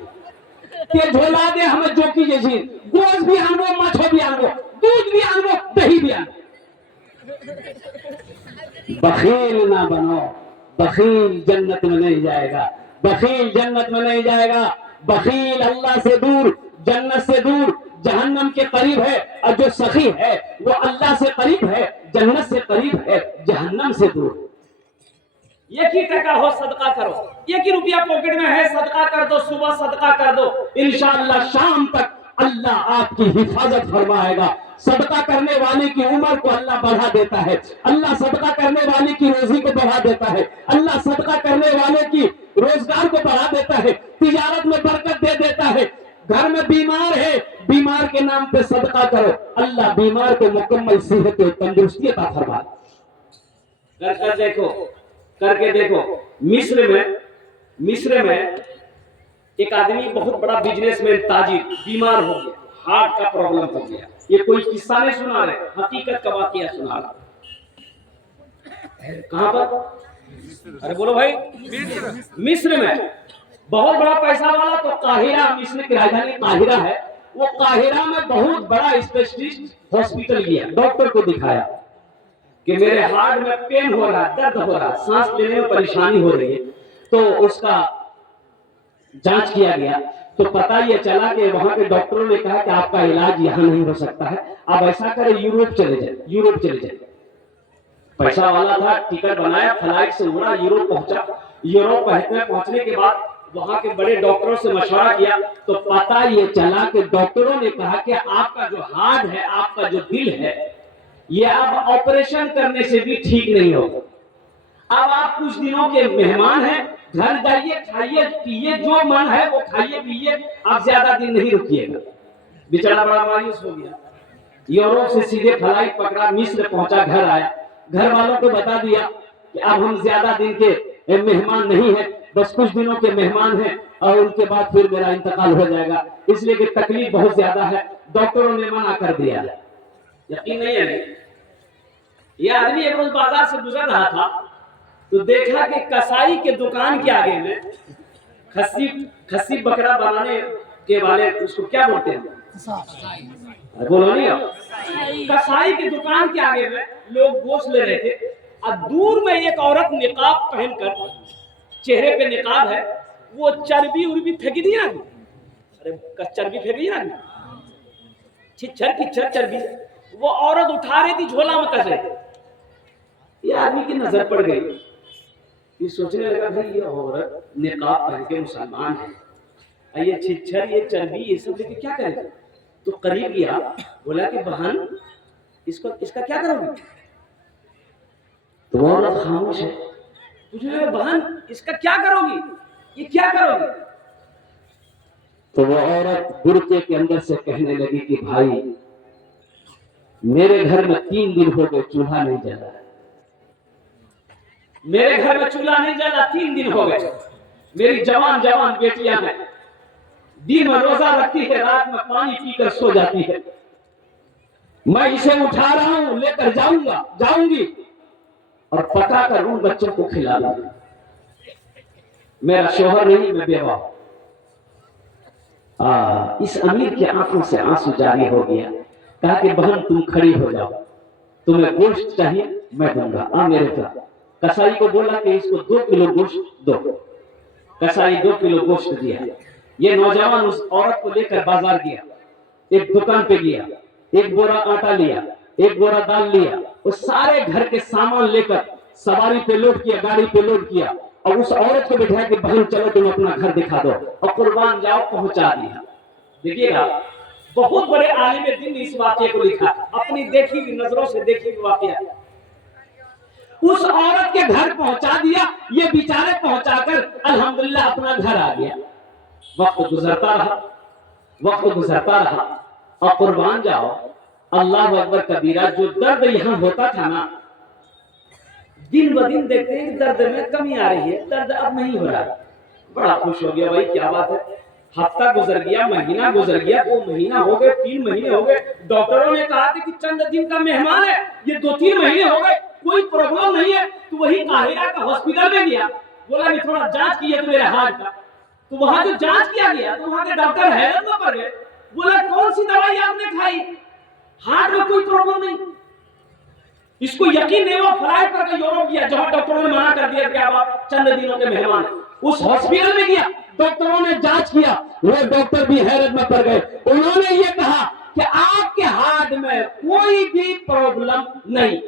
के झोला दे हमें जो की जैसी, गोश्त भी आनो, माछो भी आनो, दूध भी आनो, दही भी आनो। बखील ना बनो, बखील जन्नत में नहीं जाएगा, बखील जन्नत में नहीं जाएगा। बखील अल्लाह से दूर, जन्नत से दूर, जहन्नम के करीब है। और जो सखी है वो अल्लाह से करीब है, जन्नत से करीब है, जहन्नम से दूर। 1 ही टका हो सदका करो, 1 ही रुपया पॉकेट में है सदका कर दो, सुबह सदका कर दो, इंशाअल्लाह शाम तक अल्लाह आपकी हिफाजत फरमाएगा। सदका करने वाले की उम्र को अल्लाह बढ़ा देता है, अल्लाह सदका करने वाले की रोजी को बढ़ा देता है, अल्लाह सदका करने वाले की रोजगार को बढ़ा देता है, तिजारत में बरकत दे देता है। घर में बीमार है, बीमार के नाम पे सदका करो, अल्लाह बीमार को मुकम्मल सेहत और तंदुरुस्ती अता फरमाए। कर देखो, करके देखो। मिस्र में एक आदमी बहुत बड़ा बिजनेसमैन ताजिर बीमार हो गया, हार्ट का प्रॉब्लम हो गया। ये कोई किस्सा नहीं सुना रहे, हकीकत का वाकया सुना रहा। कहां पर? अरे बोलो भाई। मिस्र में बहुत बड़ा पैसा वाला, तो काहिरा, मिस्र की राजधानी काहिरा है, वो काहिरा में बहुत बड़ा स्पेशलिस्ट हॉस्पिटल गया, डॉक्टर को दिखाया कि मेरे हार्ट में पेन हो रहा, दर्द हो रहा, सांस लेने में परेशानी हो रही है। तो उसका जांच किया गया तो पता ये चला कि वहां के डॉक्टरों ने कहा कि आपका इलाज यहाँ नहीं हो सकता है, आप ऐसा करें यूरोप चले जाए, यूरोप चले जाए। पैसा वाला था, टिकट बनाया, फ्लाइट से उड़ा, यूरोप पहुंचा। यूरोप पहुंचने के बाद वहां के बड़े डॉक्टरों से मशवरा किया तो पता ये चला कि डॉक्टरों ने कहा कि आपका जो हार्ट है, आपका जो दिल है, ये अब ऑपरेशन करने से भी ठीक नहीं होगा। अब आप कुछ दिनों के मेहमान हैं, घर जाइए, खाइए पिए, जो मन है वो खाइए पिए, आप ज्यादा दिन नहीं रुकिएगा। बेचारा बड़ा मायूस हो गया। यूरोप से सीधे फ्लाइट पकड़ा, मिस्र पहुंचा, घर आया, घर वालों को बता दिया कि अब हम ज्यादा दिन के मेहमान नहीं है, बस कुछ दिनों के मेहमान हैं और उनके बाद फिर मेरा इंतकाल हो जाएगा, इसलिए कि तकलीफ बहुत ज्यादा है। डॉक्टरों ने मना कर दिया। यकीन नहीं है, यह आदमी एक रोज बाजार से गुजर रहा था तो देखा कि कसाई के दुकान के आगे में खस्सी बकरा बनाने के वाले, उसको क्या बोलते हैं? बोलो नहीं हो? कसाई की दुकान के आगे में लोग गोश्त ले रहे थे और दूर में एक औरत निकाब पहनकर, चेहरे पे निकाब है, वो चर्बी उर्बी फेंक दी ना, अरे चर्बी फेंक दी ना, छिछर पिछर चर्बी, वो औरत उठा रही थी, झोला में कस रही थी। ये आदमी की नजर पड़ गई, ये सोचने लगा भाई ये औरत निकाब पहन के मुसलमान है, ये छिछर ये चर्बी ये सब लेके क्या करेगा? तो करीब गया, बोला कि बहन इसका क्या करोगी? तो वो औरत खामोश है। पूछे बहन इसका क्या करोगी, ये क्या करोगी? तो वो औरत बुर्के के अंदर से कहने लगी कि भाई मेरे घर में 3 दिन हो गए चूल्हा नहीं जला, मेरे घर में चूल्हा नहीं जला 3 दिन हो गए। मेरी जवान जवान बेटियां हैं, दिन में रोजा रखती है, रात में पानी पीकर सो जाती है। मैं इसे उठा रहा हूं, लेकर जाऊंगी और पका कर उन बच्चों को खिला दूंगा। मेरा शोहर नहीं, मैं बेवा। इस अमीर की आंखों से आंसू जारी हो गया। कहा कि बहन तुम खड़ी हो जाओ, तुम्हें गोश्त चाहिए मैं दूंगा, आ मेरे साथ। कसाई को बोला कि इसको 2 किलो गोश्त दो। कसाई 2 किलो गोश्त दिया। ये नौजवान उस औरत को लेकर बाजार गया, एक दुकान पे गया, 1 बोरा आटा लिया, 1 बोरा दाल लिया, उस सारे घर के सामान लेकर सवारी पे लोड किया, गाड़ी पे लोड किया और उस औरत को बिठाया कि बहन चलो तुम अपना घर दिखा दो और कुर्बान जाओ, पहुंचा दिया। देखिएगा, बहुत बड़े आलिम दिन ने इस वाक्य को लिखा, अपनी देखी हुई नजरों से देखी हुई वाकया। उस औरत के घर पहुंचा दिया, ये बेचारे पहुंचाकर अल्हम्दुलिल्लाह अपना घर आ गया। वक्त गुजरता रहा, वक्त गुजरता रहा और कुर्बान जाओ, अल्लाह अकबर कबीरा, जो दर्द यहां होता था ना, दिन ब दिन देखते हैं दर्द में कमी आ रही है, दर्द अब नहीं हो रहा। बड़ा खुश हो गया, भाई क्या बात है। हफ्ता गुजर गया, महीना गुजर गया, 2 महीना हो गए, 3 महीने हो गए। डॉक्टरों ने कहा था कि चंद दिन का मेहमान है, ये 2-3 महीने हो गए, कोई प्रॉब्लम नहीं है। तो वही काहिरा का हॉस्पिटल में गया, बोला कि थोड़ा जांच किया तो मेरे हार्ट का। तो वहां जो जांच किया गया तो वहां के डॉक्टर हैरत में पड़ गए, बोला कौन सी दवाई आपने खाई, हार्ट में कोई प्रॉब्लम नहीं। इसको यकीन नहीं हुआ, फ्लाइट पर यूरोप गया जहां डॉक्टरों ने मना कर दिया कि आप चंद दिनों के मेहमान। उस हॉस्पिटल में गया, डॉक्टरों ने जांच किया, वो डॉक्टर भी हैरत में पड़ गए। उन्होंने ये कहा कि आपके हार्ट में कोई भी प्रॉब्लम नहीं।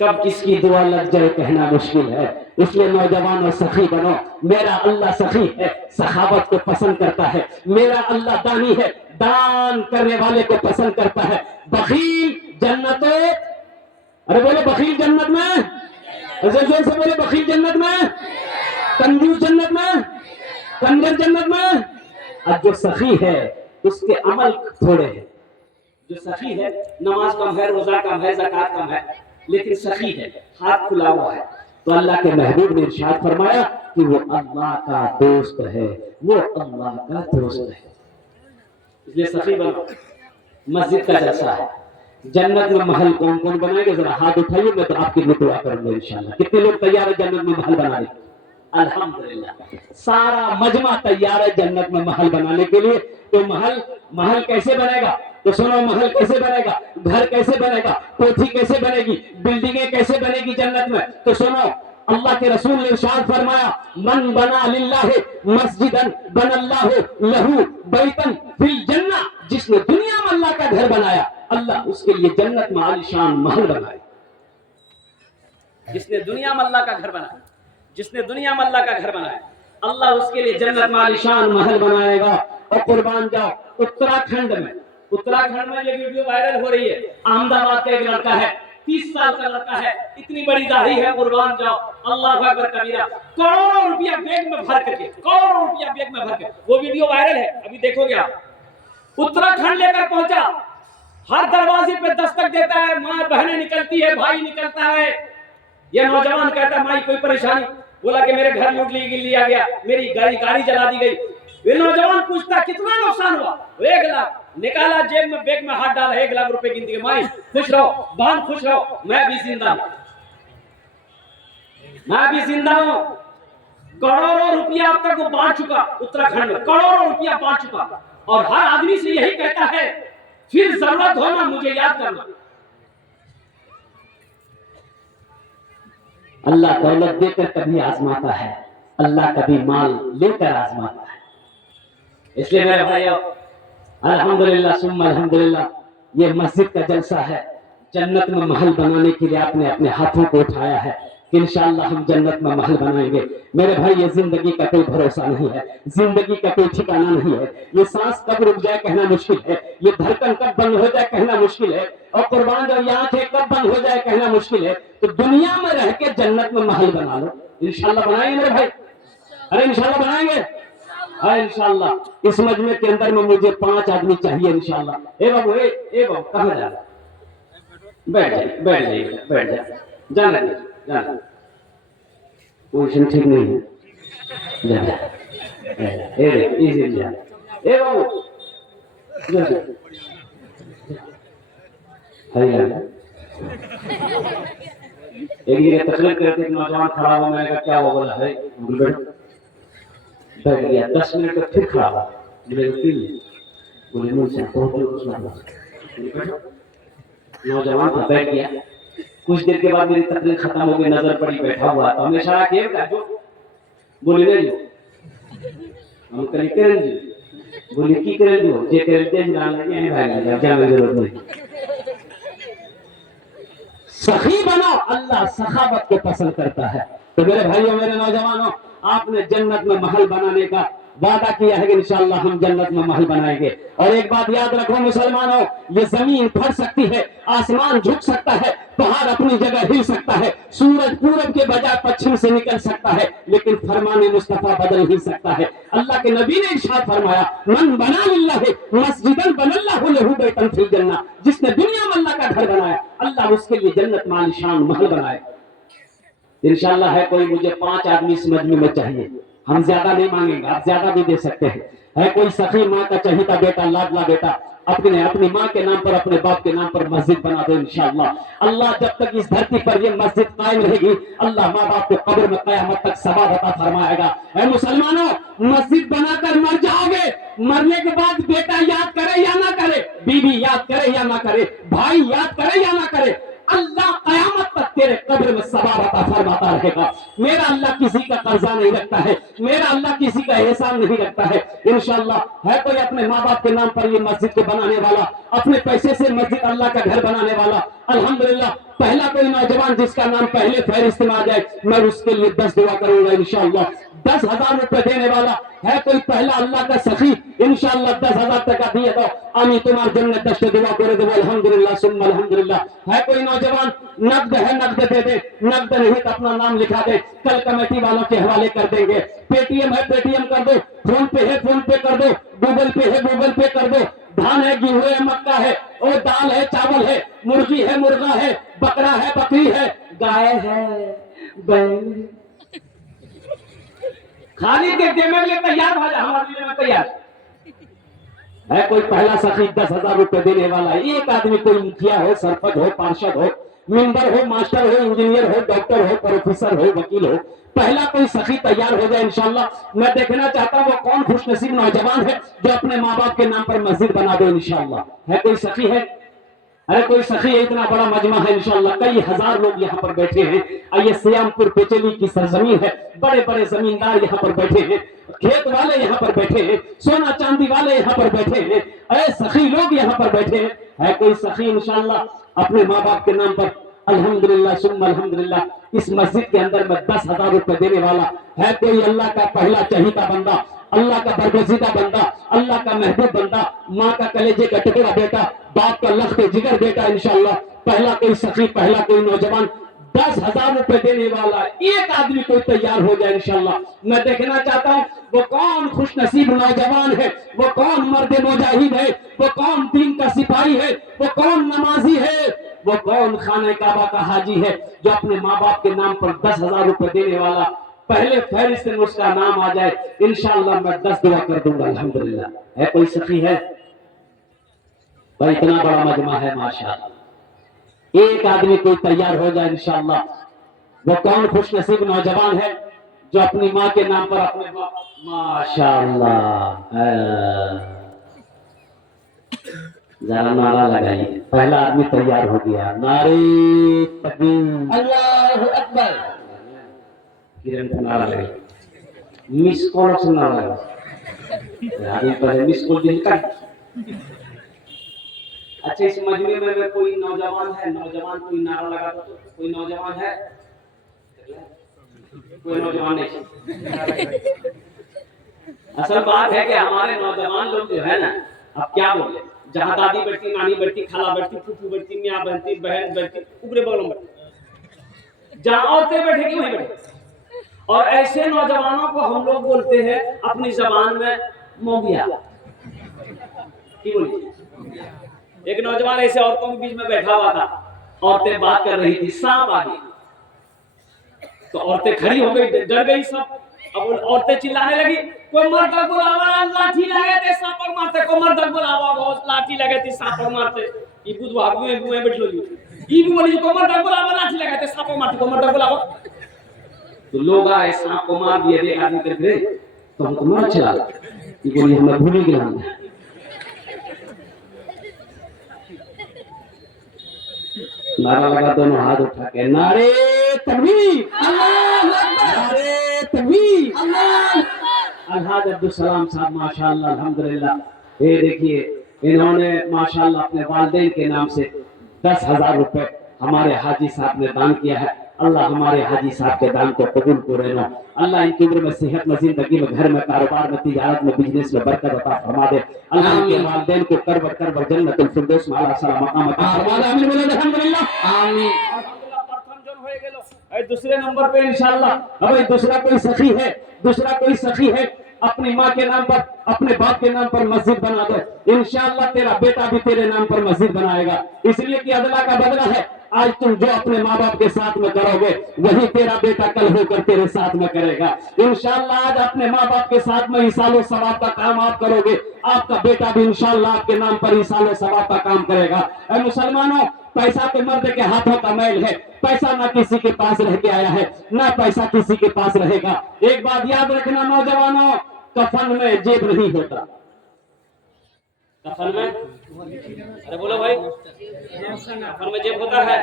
कब किसकी दुआ लग जाए कहना मुश्किल है, इसलिए नौजवानों सखी बनो। मेरा अल्लाह सखी है, सखावत को पसंद करता है। मेरा अल्लाह दानी है, दान करने वाले को पसंद करता है। बखील जन्नत, अरे बोले बखील जन्नत में, जोर से बोले बखील जन्नत में, कंजूस जन्नत में, कंजर जन्नत में। अब जो सखी है उसके अमल थोड़े हैं। जो सखी है, नमाज कम है, रोजा कम है, ज़कात कम है, लेकिन सखी है, हाथ खुला हुआ है। तो अल्लाह के महबूब ने इरशाद फरमाया कि वो अल्लाह का दोस्त है, वो अल्लाह का दोस्त है। इसलिए सखी बनो। मस्जिद का जलसा है, जन्नत में महल कौन कौन बनाएगा, जरा हाथ उठाइए, मैं तो आपके लिए दुआ करूंगा इंशाल्लाह। कितने लोग तैयार है जन्नत में महल बनाने? अल्हम्दुलिल्लाह, सारा मजमा तैयार है जन्नत में महल बनाने के लिए। तो महल कैसे बनेगा? तो सुनो, महल कैसे बनेगा, घर कैसे बनेगा, कोठी कैसे बनेगी, बिल्डिंगें कैसे बनेगी जन्नत में? तो सुनो, अल्लाह के रसूल ने इरशाद फरमाया, मन बना लिल्लाहि मस्जिदन बनल्लाहु लहू बैतन फिल जन्नह। जिसने दुनिया में अल्लाह का घर बनाया, अल्लाह उसके लिए जन्नत में आलीशान महल बनाए। जिसने दुनिया में अल्लाह का घर बनाया, जिसने दुनिया में अल्लाह का घर बनाया, अल्लाह उसके लिए जन्नत में आलीशान महल बनाएगा। और कुर्बान जाओ, उत्तराखंड में ये वीडियो वायरल हो रही है। अहमदाबाद का एक लड़का है, 30 साल का लड़का है, इतनी बड़ी दाढ़ी है, कुर्बान जाओ, अल्लाह अकबर कबीरा, करोड़ों रुपया बैग में भर करके, करोड़ों रुपया बैग में भर के, वो वीडियो वायरल है, अभी देखोगे आप। उत्तराखंड लेकर पहुंचा, हर दरवाजे पे दस्तक देता है, माँ बहनें निकलती है, भाई निकलता है। यह नौजवान कहता है, माई कोई परेशानी? बोला कि मेरे घर लूट लिया गया, मेरी गाड़ी जला दी गई। वे नौजवान पूछता कितना नुकसान हुआ? 1 लाख। निकाला, जेब में बैग में हाथ डाला, 1 लाख रुपए गिनती है। माई खुश रहो, बहन खुश रहो, मैं भी जिंदा हूं, मैं भी जिंदा हूं। करोड़ों रुपया अब तक वो बांट चुका, उत्तराखंड में करोड़ों रुपया बांट चुका। और हर आदमी से यही कहता है, फिर जरूरत हो ना मुझे याद करना। अल्लाह दौलत देकर कभी आजमाता है, अल्लाह कभी माल लेकर आजमाता है। इसलिए मेरे भाइयों, अल्हम्दुलिल्लाह सुम्मा अल्हम्दुलिल्लाह, ये मस्जिद का जलसा है। जन्नत में महल बनाने के लिए आपने अपने हाथों को उठाया है, इंशाअल्लाह हम जन्नत में महल बनाएंगे। मेरे भाई, ये जिंदगी का कोई भरोसा नहीं है, जिंदगी का कोई ठिकाना नहीं है। ये सांस कब रुक जाए कहना मुश्किल है, ये धड़कन कब बंद हो जाए कहना मुश्किल है, और कुर्बान जाओ, ये आंखें कब बंद हो जाए कहना मुश्किल है। तो दुनिया में रह के जन्नत में महल बना लो, इंशाअल्लाह बनाएंगे मेरे भाई, अरे इंशाअल्लाह बनाएंगे। हाँ इंशाअल्लाह। इस मजमे के अंदर में मुझे 5 आदमी चाहिए इंशाअल्लाह। ए बाबू, ए बाबू, कहाँ जा रहा? बैठ जाइए, जाना पोजीशन ठीक नहीं है, जा ए बाबू, एक जगह तकलीफ करते नौजवान खड़ा हुआ, मैंने कहा क्या हुआ? बोला है बैठ गया। 10 मिनट तक फिर खड़ा हुआ, बोले नौजवान था, बैठ गया। कुछ देर के बाद मेरी तकरीर खत्म हो गई, नजर पड़ी, बैठा हुआ तो हमें इशारा किया जो बोले नहीं जो हम कहीं करें जो बोले की करें जो जे करते हैं जान लगे हैं भाई जाने जरूरत नहीं। सखी बनो, अल्लाह सखावत को पसंद करता है। तो मेरे भाइयों मेरे नौजवानों, आपने जन्नत में महल बनाने का वादा किया है कि इंशाअल्लाह हम जन्नत में महल बनाएंगे। और एक बात याद रखो मुसलमानों, ये जमीन फट सकती है, आसमान झुक सकता है, पहाड़ अपनी जगह हिल सकता है, सूरज पूरब के बजाय पश्चिम से निकल सकता है, लेकिन फरमाने मुस्तफा बदल ही सकता है। अल्लाह के नबी ने इरशाद फरमाया, मन बना लिल्लाहि मस्जिदन बनल्लाहु लहु बैतन फिल जन्नह, जिसने दुनिया में अल्लाह का घर बनाया, अल्लाह उसके लिए जन्नत में आलीशान महल बनाए। इंशाअल्लाह है कोई मुझे 5 आदमी इस मजमे में चाहिए, हम ज्यादा नहीं मांगेंगे, आप ज्यादा भी दे सकते हैं। है कोई सखी माँ का चहीता बेटा, लाडला बेटा, अपनी माँ के नाम पर, अपने बाप के नाम पर मस्जिद बना दो इंशाअल्लाह। अल्लाह जब तक इस धरती पर ये मस्जिद कायम रहेगी, अल्लाह माँ बाप को कब्र में कयामत तक सवाब अता फरमाएगा। ऐ मुसलमानों, मस्जिद बनाकर मर जाओगे, मरने के बाद बेटा याद करे या ना करे, बीवी याद करे या ना करे, भाई याद करे या ना करे, अल्लाह कयामत तक तेरे कब्र में सवाब अता फरमाता रहेगा। मेरा अल्लाह किसी का कर्जा नहीं रखता है, मेरा अल्लाह किसी का एहसान नहीं रखता है। इंशाअल्लाह है कोई अपने माँ बाप के नाम पर ये मस्जिद को बनाने वाला, अपने पैसे से मस्जिद अल्लाह का घर बनाने वाला, अल्हम्दुलिल्लाह पहला कोई नौजवान जिसका नाम पहले फहरिस्त में आ जाए, मैं उसके लिए 10 दुआ करूंगा इंशाअल्लाह। 10,000 रुपए देने वाला है कोई पहला अल्लाह का सखी, इंशाअल्लाह 10,000 टका दिए तो आमी तुम्हार जन्नत दस्त दुआ करे दो अल्हम्दुलिल्लाह सुम्मा अल्हम्दुलिल्लाह। है कोई नौजवान नकद है, नकद दे दे, नकद नहीं तो अपना नाम लिखा दे, कल कमेटी वालों के हवाले कर देंगे। पेटीएम है पेटीएम कर दो, फोन पे है फोन पे कर दो, गूगल पे है गूगल पे कर दो। धान है, गेहूं है, मक्का है, और दाल है, चावल है, मुर्गी है, मुर्गा है, बकरा है, बकरी है, गाय है, बैल खाली के देने के लिए तैयार भाजा, हमारे लिए तैयार है। कोई पहला सखी 10,000 रुपए देने वाला है। एक आदमी कोई मुखिया हो, सरपंच हो, पार्षद हो, मेंबर हो, मास्टर हो, इंजीनियर हो, डॉक्टर हो, प्रोफेसर हो, वकील हो, पहला कोई सखी तैयार हो जाए इंशाअल्लाह। मैं देखना चाहता हूँ वो कौन खुशनसीब नौजवान है जो अपने माँ बाप के नाम पर मस्जिद बना दो इंशाअल्लाह। है कोई सखी है? अरे कोई सखी है? इतना बड़ा मजमा है इंशाअल्लाह, कई हजार लोग यहाँ पर बैठे हैं। ये सियामपुर पेचेली की सरजमीन है, बड़े बड़े जमींदार यहाँ पर बैठे हैं, खेत वाले यहाँ पर बैठे हैं, सोना चांदी वाले यहाँ पर बैठे हैं, ऐ सखी लोग यहाँ पर बैठे हैं। है कोई सखी इंशाअल्लाह अपने माँ बाप के नाम पर अल्हम्दुलिल्लाह सुम्मा अल्हम्दुलिल्लाह इस मस्जिद के अंदर में 10,000 रुपए देने वाला है कोई अल्लाह का पहला चहीता बंदा, अल्लाह का बरगजीदा बंदा, अल्लाह का महबूब बंदा, माँ का कलेजे का टुकड़ा बेटा, बाप का लख्त जिगर बेटा इंशाअल्लाह। पहला कोई सखी, पहला कोई नौजवान 10,000 रुपए देने वाला एक आदमी कोई तैयार हो जाए इंशाअल्लाह। मैं देखना चाहता हूँ वो कौन खुशनसीब नौजवान है, वो कौन मर्द मुजाहिद है, वो कौन दीन का सिपाही है, वो कौन नमाजी है, वो कौन खाने काबा का हाजी है जो अपने माँ बाप के नाम पर 10,000 रुपए देने वाला। पहले फहरिस्त में उसका नाम आ जाए इंशाअल्लाह, मैं 10 दुआ कर दूंगा अल्हम्दुलिल्लाह। है कोई सखी है? भाई इतना बड़ा मजमा है माशाअल्लाह, एक आदमी कोई तैयार हो जाए इंशाअल्लाह। वो कौन खुशनसीब नौजवान है जो अपनी माँ के नाम पर अपने माशाअल्लाह जरा नारा लगाइए। पहला आदमी तैयार हो गया, नारे तकबीर अल्लाहु अकबर। किरण को नारा लगे, मिस कॉल से नारा लगा, आदमी पहले मिस कॉल दिल का। अच्छा इस मजमे में कोई नौजवान है? नौजवान कोई नारा लगा तो कोई नौजवान है? कोई नौजवान नहीं। असल बात है कि हमारे नौजवान लोग जो है ना, अब क्या बोले, जहाँ दादी बैठती, नानी बैठती, खाला बैठती, फूफू बैठती, मियाँ बैठती, बहन बैठती, ऊपरे बगल में बैठती, जहाँ औरतें बैठेगी वहीं बैठती। और ऐसे नौजवानों को हम लोग बोलते हैं अपनी जबान में मोगिया। की बोलिए? एक नौजवान ऐसे औरतों के बीच में बैठा हुआ था, औरतें बात कर रही थी, सांप आ गई तो औरतें खड़ी हो गई, डर गई सब। अब औरतें चिल्लाने लगी, कोई मर्द बुलावा, लाठी लगे थे सांप मारते, कोई मर्द बुलावा, बहुत लाठी लगे थी सांप मारते। ई बुध भागू में गुए बैठ लो, ई भी बोली कोई मर्द बुलावा, लाठी लगे थे सांप मारते, कोई मर्द बुलावा। तो लोग आए, सांप को मार दिए, देख आदमी करके तो हमको मर चला। ई बोली हमें भूल गया, नारा लगा दोनों हाथ उठा के, नारे तकबीर, नारे तकबीर। अलहाज अब्दुल सलाम साहब माशाअल्लाह अल्हम्दुलिल्लाह। ये देखिए इन्होंने माशाअल्लाह अपने वालिदैन के नाम से 10,000 रुपए हमारे हाजी साहब ने दान किया है। अल्लाह हमारे हाजी साहब के दान को कबूल करे ना। अल्लाह इनकी उम्र में, सेहत में, जिंदगी में, घर में, कारोबार में, तिजारत में, बिजनेस में बरकत अता फरमा दे। अल्लाह इनके वालिदैन को करब करब जन्नतुल फिरदौस में आला सलाम मकाम अता फरमा दे। आमीन बोले अल्हम्दुलिल्लाह। आमीन। प्रथम जन हो गेलो। ए दूसरे नंबर पे इंशाअल्लाह अब दूसरा कोई सखी है, दूसरा कोई सखी है, अपनी माँ के नाम पर, अपने बाप के नाम पर मस्जिद बना दे। इंशाअल्लाह तेरा बेटा भी तेरे नाम पर मस्जिद बनाएगा। इसलिए कि अदला का बदला है। आज तुम जो अपने माँ बाप के साथ में करोगे वही तेरा बेटा कल होकर तेरे साथ में करेगा। इंशाअल्लाह आज अपने माँ बाप के साथ में इसालो सवाब का काम आप करोगे, आपका बेटा भी इंशाअल्लाह आपके नाम पर इसालो सवाब का काम करेगा। ऐ मुसलमानों, पैसा तो मर्द के हाथों का मैल है। पैसा ना किसी के पास रह के आया है, ना पैसा किसी के पास रहेगा। एक बात याद रखना नौजवानों, कफन में जेब नहीं होता। कफन में, अरे बोलो भाई, कफन में जेब होता है?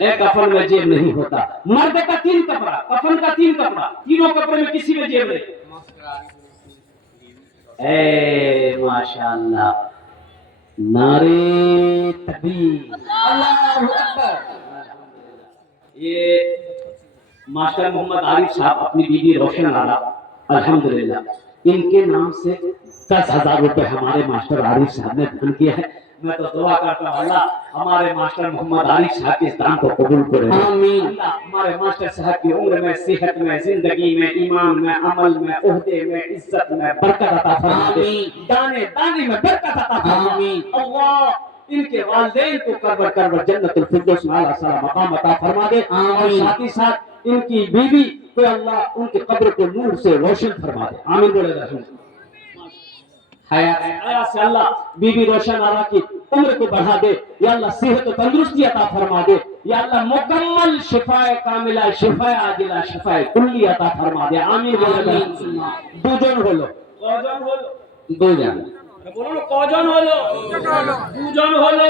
एक कफन में जेब नहीं होता। मर्द का 3 कपड़ा, कफन का 3 कपड़ा, तीनों कपड़े में किसी में जेब नहीं। ए माशाअल्लाह, नारे तकबीर, अल्लाहू अकबर। ये मास्टर मोहम्मद आरिफ साहब अपनी बीवी रोशन आला अल्हम्दुलिल्लाह, इनके नाम से 10,000 रुपए हमारे मास्टर आरिफ साहब ने दान किया है। मैं तो दुआ करता हूँ अल्लाह हमारे मास्टर मोहम्मद आरिफ साहब के इस दान को कबूल करे। आमीन। अल्लाह हमारे मास्टर साहब की उम्र में, सेहत में, जिंदगी में, ईमान में, अमल में, ओहदे में, इज्जत में बरकत अता फरमा दे। दाने दाने में बरकत अता फरमा। आमीन। अल्लाह इनके वालिदैन को करब करब जन्नतुल फिरदौस में आला सलाम मकाम अता फरमा दे। और साथ ही साथ इनकी बीवी को अल्लाह उनके कब्र को नूर से रोशन फरमा दे। आमीन बोले। हयात से अल्लाह बीबी रोशन आरा की उम्र को बढ़ा दे। या अल्लाह सेहत और तंदुरुस्ती अता फरमा दे। या अल्लाह मुकम्मल शिफाए कामिला, शिफाए आजिला, शिफाए कुल्ली अता फरमा दे। आमीन बोले। दो जन बोलो, कौजन बोलो, दो जन बोलो ना, कौजन बोलो, दो जन बोलो।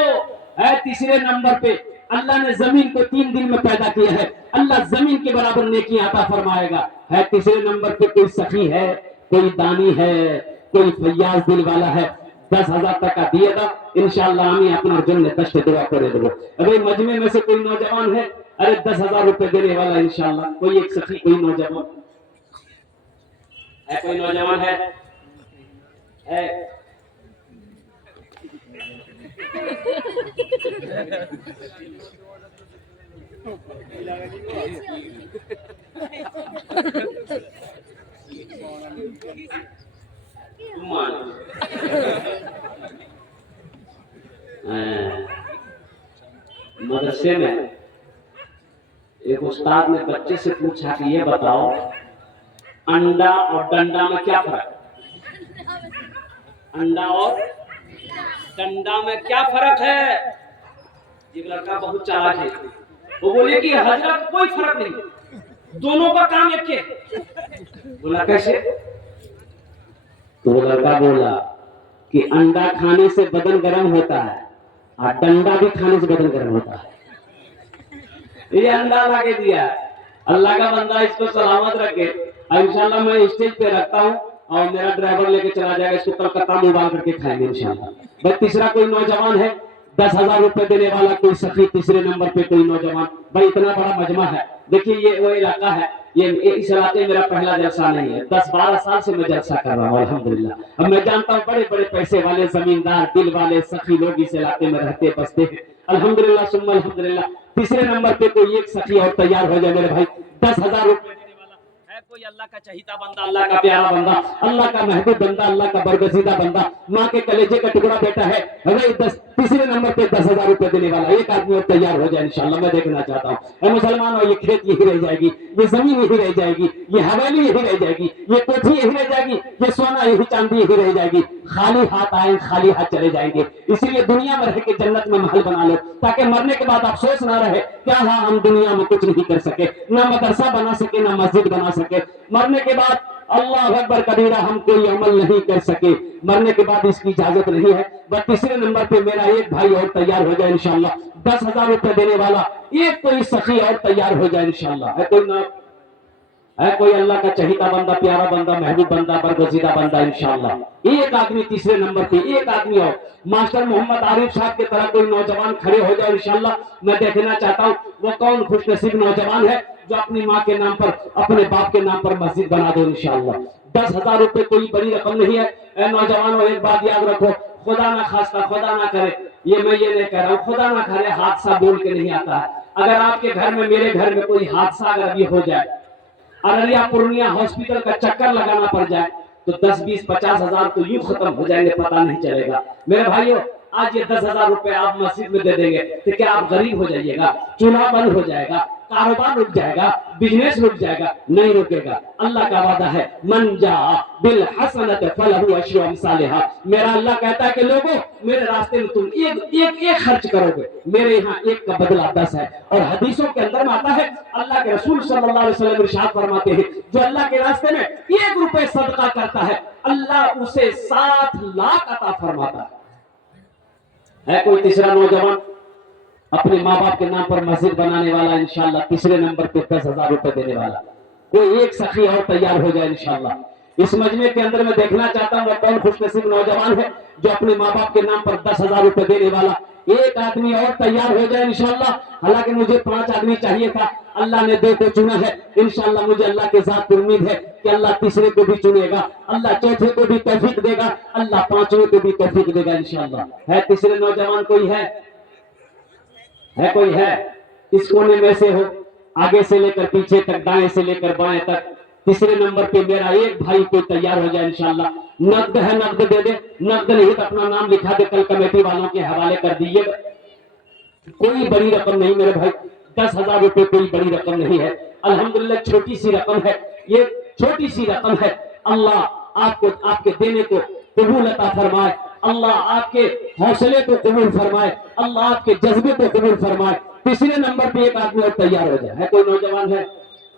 है तीसरे नंबर पे अल्लाह ने जमीन को 3 दिन में पैदा किया है। अल्लाह जमीन के बराबर नेकी अता फरमाएगा। है तीसरे नंबर पे कोई सखी है, कोई दानी है, कोई फैयाज दिल वाला है, 10,000 टका दिएगा इंशाअल्लाह। আমি আপনার জন্য 10 दुआ করে দেব। अबे मजमे में से कोई नौजवान है, अरे 10,000 रुपए देने वाला इंशाअल्लाह, कोई एक सखी, कोई नौजवान है, कोई नौजवान है? मदरसे में एक उस्ताद ने बच्चे से पूछा कि ये बताओ अंडा और डंडा में क्या फर्क है? अंडा और डंडा में क्या फर्क है? ये लड़का बहुत चालाक है, वो बोले कि हजरत कोई फर्क नहीं, दोनों का काम एक है। बोला कैसे? तो वो लड़का बोला कि अंडा खाने से बदन गर्म होता है और डंडा भी खाने से बदन गर्म होता है। ये अंडा ला के दिया, अल्लाह का बंदा इसको सलामत रखे। इंशाल्लाह मैं स्टेज पे रखता हूँ और मेरा ड्राइवर लेके चला जाएगा, इसको कलकत्ता में उबाल करके खाएंगे इंशाल्लाह। भाई तीसरा कोई नौजवान है 10,000 रुपए देने वाला, कोई सखी तीसरे नंबर पे कोई नौजवान। भाई इतना बड़ा मजमा है। देखिए ये वो इलाका है, ये इस इलाके में मेरा पहला जलसा नहीं है, 10-12 साल से मैं जलसा कर रहा हूँ अल्हम्दुलिल्लाह। अब मैं जानता हूँ बड़े बड़े पैसे वाले, जमींदार, दिल वाले, सखी लोग इस इलाके में रहते बसते हैं अल्हम्दुलिल्लाह सुम्मा अल्हम्दुलिल्लाह। तीसरे नंबर पे कोई एक सखी और तैयार हो जाए मेरे भाई, 10,000 रुपए देने वाला है कोई अल्लाह का चहीता बंदा, अल्लाह का प्यारा बंदा, अल्लाह का महबूब बंदा, अल्लाह का बरगजीदा बंदा, माँ के कलेजे का टुकड़ा बेटा है। तीसरे नंबर पे 10,000 रुपए देने वाला एक आदमी और तैयार हो जाए इंशाल्लाह, मैं देखना चाहता हूँ। मुसलमानों ये खेत यही रह जाएगी, ये जमीन यही रह जाएगी, ये हवेली यही रह जाएगी, ये कोठी यही रह जाएगी, ये सोना यही चांदी यही रह जाएगी। खाली हाथ आए खाली हाथ चले जाएंगे। इसलिए दुनिया में रह के जन्नत में महल बना लो, ताकि मरने के बाद अफसोस ना रहे क्या हम दुनिया में कुछ नहीं कर सके, ना मदरसा बना सके, ना मस्जिद बना सके। मरने के बाद अल्लाह अकबर कबीरा, हम कोई अमल नहीं कर सके, मरने के बाद इसकी इजाजत नहीं है। बस तीसरे नंबर पे मेरा एक भाई और तैयार हो जाए इंशाल्लाह, 10,000 रुपए देने वाला एक कोई सखी और तैयार हो जाए इंशाल्लाह। है कोई ना, है कोई अल्लाह का चहीता बंदा, प्यारा बंदा, महबूब बंदा, बरगजीदा बंदा इंशाल्लाह। एक आदमी तीसरे नंबर पे, एक आदमी और मास्टर मोहम्मद आरिफ साहब की तरह कोई नौजवान खड़े हो जाए इंशाल्लाह। मैं देखना चाहता हूँ वो कौन खुशनसीब नौजवान है जो अपनी माँ के नाम पर, अपने बाप के नाम पर मस्जिद बना दो इंशाल्लाह। 10,000 रुपए कोई बड़ी रकम नहीं है। ए नौजवानों, एक बात याद रखो, खुदा ना खास्ता, खुदा ना करे, ये मैं ये नहीं कह रहा हूँ, खुदा ना करे हादसा बोल के नहीं आता है। अगर आपके घर में, मेरे घर में कोई हादसा अगर अभी हो जाए, अररिया पूर्णिया हॉस्पिटल का चक्कर लगाना पड़ जाए, तो 10, 20, 50,000 तो यूं खत्म हो जाएंगे, पता नहीं चलेगा। मेरे भाइयों, आज ये 10,000 रुपए आप मस्जिद में दे देंगे तो क्या आप गरीब हो जाइएगा? चूल्हा बंद हो जाएगा, कारोबार रुक जाएगा, बिजनेस रुक जाएगा? नहीं रुकेगा। अल्लाह का वादा है, मन जा बिल हसनत फलहु अशरु अमसालिहा। मेरा अल्लाह कहता है कि लोगों, मेरे रास्ते में तुम एक खर्च करोगे, मेरे यहाँ एक का बदला 10 है। और हदीसों के अंदर में आता है, अल्लाह के रसूल सल्लल्लाहु अलैहि वसल्लम इरशाद फरमाते हैं, जो अल्लाह के रास्ते में 1 रुपए सदका करता है, अल्लाह उसे 7 लाख अता फरमाता है। कोई तीसरा नौजवान अपने माँ बाप के नाम पर मस्जिद बनाने वाला इंशाल्लाह, तीसरे नंबर पे 10,000 रुपए देने वाला कोई एक सखी और तैयार हो जाए इंशाल्लाह। इस मजमे के अंदर मैं देखना चाहता हूँ कौन खुशनसीब नौजवान है जो अपने माँ बाप के नाम पर 10,000 रुपए देने वाला एक आदमी और तैयार हो जाए इंशाल्लाह। हालांकि मुझे 5 आदमी चाहिए था, अल्लाह ने 2 को चुना है इंशाल्लाह। मुझे अल्लाह के साथ उम्मीद है कि अल्लाह तीसरे को भी चुनेगा, अल्लाह चौथे को भी तौफीक देगा, अल्लाह 5वें को भी तौफीक देगा इंशाल्लाह। है तीसरे नौजवान कोई है? कोई है? इस कोने में से हो, आगे से लेकर पीछे तक, दाएं से लेकर बाएं तक, तीसरे नंबर पे मेरा एक भाई कोई तैयार हो जाए इंशाल्लाह। नकद है, नकद दे दे, नकद नहीं तो अपना नाम लिखा दे, कल कमेटी वालों के हवाले कर दीजिएगा। कोई बड़ी रकम नहीं मेरे भाई, 10,000 रुपए कोई बड़ी रकम नहीं है। अल्हम्दुलिल्लाह छोटी सी रकम है, ये छोटी सी रकम है। अल्लाह आपको, आपके देने को कबूल अता फरमाए, अल्लाह आपके हौसले को कबूल फरमाए, अल्लाह आपके जज्बे को कबूल फरमाए। तीसरे नंबर पे एक आदमी और तैयार हो जाए। है कोई नौजवान है?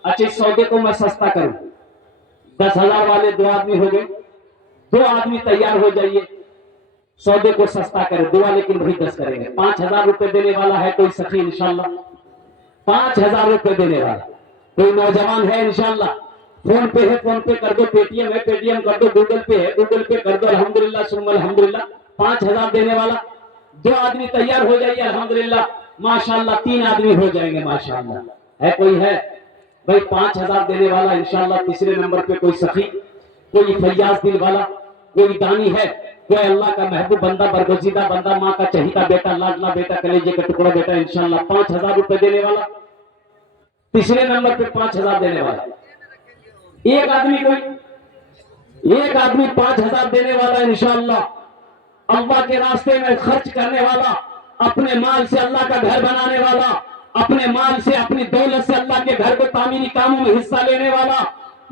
अच्छे सौदे को मैं सस्ता करूं, 10,000 वाले 2 आदमी हो गए, 2 आदमी तैयार हो जाइए, सौदे को सस्ता करें। 2 लेकिन वही 10 करेंगे। 5,000 रुपए देने वाला है कोई सखी इंशाल्लाह? 5,000 रुपए देने वाला कोई नौजवान है इंशाल्लाह? फोन पे है, फोन पे कर दो, पेटीएम है, पेटीएम कर दो, गूगल पे है, गूगल पे कर दो। अल्हम्दुलिल्लाह सुम्मा अल्हम्दुलिल्लाह। 5,000 देने वाला 2 आदमी तैयार हो जाइए अल्हम्दुलिल्लाह, माशाल्लाह 3 आदमी हो जाएंगे माशाल्लाह। है कोई है भाई? 5,000 देने वाला इंशाल्लाह। तीसरे नंबर पे कोई सखी, कोई फैयाज दिल वाला, कोई दानी है, कोई अल्लाह का महबूब बंदा, बरगजीदा बंदा, माँ का चहीता बेटा, लाडला बेटा, कलेजे का टुकड़ा बेटा इंशाल्लाह, 5,000 रुपए देने वाला। तीसरे नंबर पे 5,000 देने वाला एक आदमी, कोई एक आदमी 5,000 देने वाला इंशाल्लाह। अल्लाह के रास्ते में खर्च करने वाला, अपने माल से अल्लाह का घर बनाने वाला, अपने माल से, अपनी दौलत से अल्लाह के घर को तामीरी कामों में हिस्सा लेने वाला,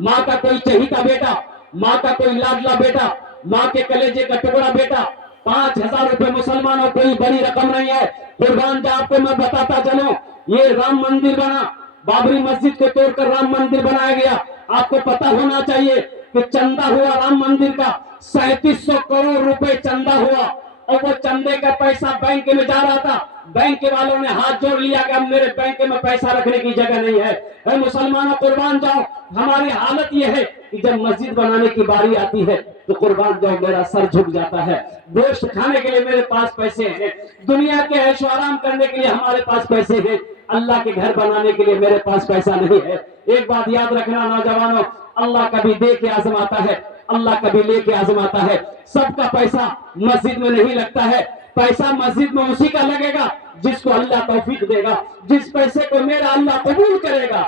माँ का कोई चहीता बेटा, माँ का कोई लाडला बेटा, माँ के कलेजे का टुकड़ा बेटा। 5,000 रुपए मुसलमानों कोई बड़ी रकम नहीं है। कुर्बान जा, आपको मैं बताता चलूं, ये राम मंदिर बना, बाबरी मस्जिद को तोड़कर राम मंदिर बनाया गया। आपको पता होना चाहिए कि चंदा हुआ राम मंदिर का 3700 करोड़ रुपए चंदा हुआ, और वो चंदे का पैसा बैंक में जा रहा था। बैंक वालों ने हाथ जोड़ लिया कि अब मेरे बैंक में पैसा रखने की जगह नहीं है। मुसलमानों कुर्बान जाओ, हमारी हालत यह है कि जब मस्जिद बनाने की बारी आती है तो कुर्बान जाओ मेरा सर झुक जाता है। गोश्त खाने के लिए मेरे पास पैसे हैं, दुनिया के ऐशो आराम करने के लिए हमारे पास पैसे हैं, अल्लाह के घर बनाने के लिए मेरे पास पैसा नहीं है। एक बात याद रखना नौजवानों, अल्लाह कभी दे के आजमाता है, अल्लाह कभी लेके आजमाता है। सबका पैसा मस्जिद में नहीं लगता है, पैसा मस्जिद में उसी का लगेगा जिसको अल्लाह तौफीक देगा। जिस पैसे को मेरा अल्लाह कबूल करेगा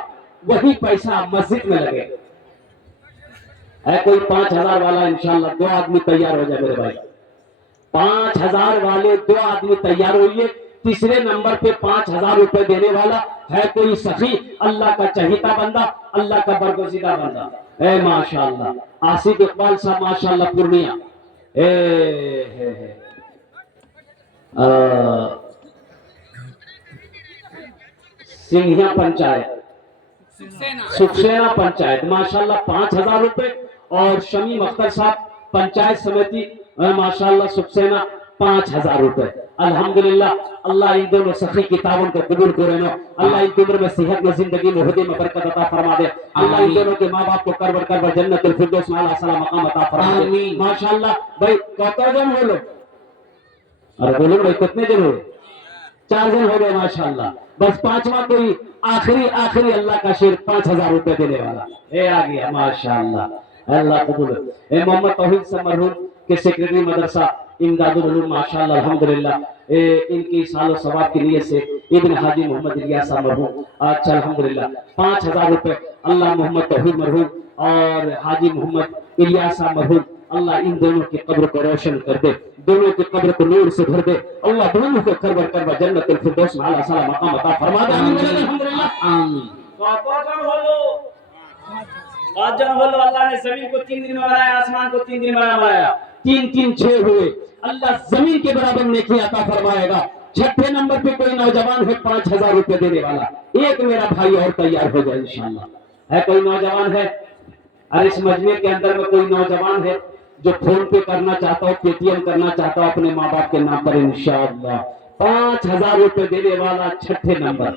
वही पैसा मस्जिद में लगेगा। है कोई 5,000 वाला इंशाल्लाह? 2 आदमी तैयार हो जाए मेरे भाई, 5,000 वाले 2 आदमी तैयार होइए। तीसरे नंबर पे 5,000 रुपए देने वाला है कोई सखी, अल्लाह का चहीता बंदा, अल्लाह का बरगजीदा बंदा। ए माशाल्लाह, आसिफ इकबाल साहब माशाल्लाह पूर्णिया, सिंघिया पंचायत, सुखसेना पंचायत माशाल्लाह 5,000 रुपए। और शमीम अख्तर साहब पंचायत समिति माशाल्लाह सुखसेना 5,000 रुपए। अल्हम्दुलिल्लाह, अल्लाह इन दोनों सखी किताबों को कबूल करे ना। अल्लाह इन उम्र में सेहत में जिंदगी में हुदी में बरकत अता फरमा दे। अल्लाह इन दोनों के माँ बाप को करबर करबर जन्नतुल फिरदौस में आला सलाम मकाम अता फरमा दे। माशाल्लाह भाई कत जन हो लो? अरे बोलो भाई कितने जन हो? 4 जन हो गए माशाल्लाह। बस 5वां कोई आखिरी अल्लाह का शेर 5,000 रुपए देने वाला ए आ गया माशाल्लाह। अल्लाह कबूल। ए मोहम्मद तौहीद से मरहूम के सेक्रेटरी मदरसा इमदादुल उलूम माशाल्लाह अल्हम्दुलिल्लाह, इनकी सालो सवाब की नियत से इब्न हाजी मोहम्मद इलियास मरहूम अच्छा अल्हम्दुलिल्लाह 5,000 रुपए। अल्लाह मोहम्मद तौहीद मरहूम और हाजी मोहम्मद इलियास मरहूम, अल्लाह इन दोनों की कब्र को रोशन कर दे, दोनों की कब्र को नूर से भर दे। अल्लाह दोनों को करबर करबर जन्नतुल फिरदौस में आला सलाम मकाम अता फरमा दे। अल्हम्दुलिल्लाह आमीन। पाँच जन बोलो। अल्लाह ने जमीन को 3 दिन में बनाया, आसमान को 3 दिन में बनाया। 3 3 6 हुए। अल्लाह जमीन के बराबर नेकी अता फरमाएगा। 6ठे नंबर पे कोई नौजवान है 5,000 रुपए देने वाला। एक मेरा भाई और तैयार हो जाए इंशाल्लाह। है कोई नौजवान है? अरे इस मजमे के अंदर में कोई नौजवान है जो फोन पे करना चाहता हो, पेटीएम करना चाहता हो अपने माँ बाप के नाम पर इंशाअल्लाह 5,000 रुपए देने वाला 6ठे नंबर।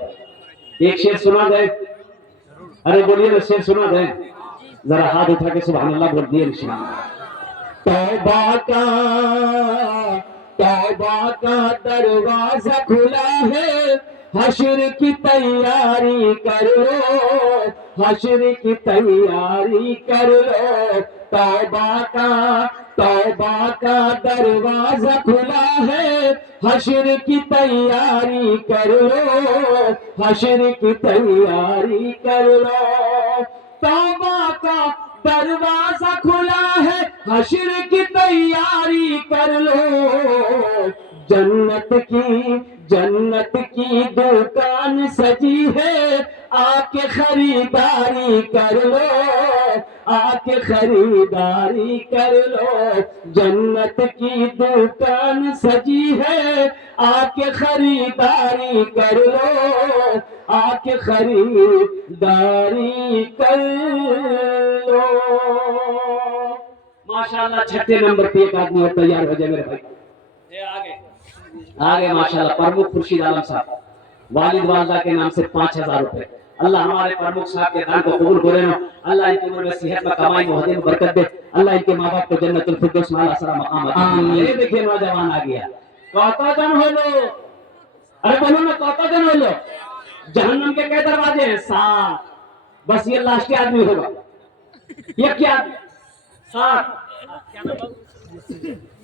एक शेर सुना दे। अरे बोलिए ना, शेर सुना दे जरा, हाथ उठा के सुभान अल्लाह बोल दिए इंशाअल्लाह। तौबा का दरवाजा खुला है, हश्र की तैयारी कर लो, हश्र की तैयारी कर लो। तौबा का दरवाजा खुला है, हश्र की तैयारी कर लो, हश्र की तैयारी कर लो। तौबा का दरवाजा खुला है, हश्र की तैयारी कर लो। जन्नत की दुकान सजी है, आके खरीदारी कर लो, आके खरीदारी कर लो। जन्नत की दुकान सजी है, आके खरीदारी कर लो, आके खरीदारी कर लो। माशाल्लाह 6ठे नंबर पे एक आदमी और तैयार हो जाए मेरे भाई। ये आगे आगे माशाल्लाह प्रमुख खुर्शीद आलम साहब, वालिद वालदा के नाम से 5,000 रुपए। अल्लाह हमारे प्रमुख साहब के दान को कबूल करे ना। अल्लाह इनकी उम्र में सेहत में कमाई में हदीन बरकत दे। अल्लाह इनके माँ बाप को जन्नतुल फिरदौस में आला सलाम मकाम अता फरमाए। ये देखिए नौजवान आ गया। कौता जन हो लो? अरे बोलो ना कौता जन हो लो? जहन्नम के कई दरवाजे हैं? 7। बस ये लास्ट आदमी होगा। ये क्या 7?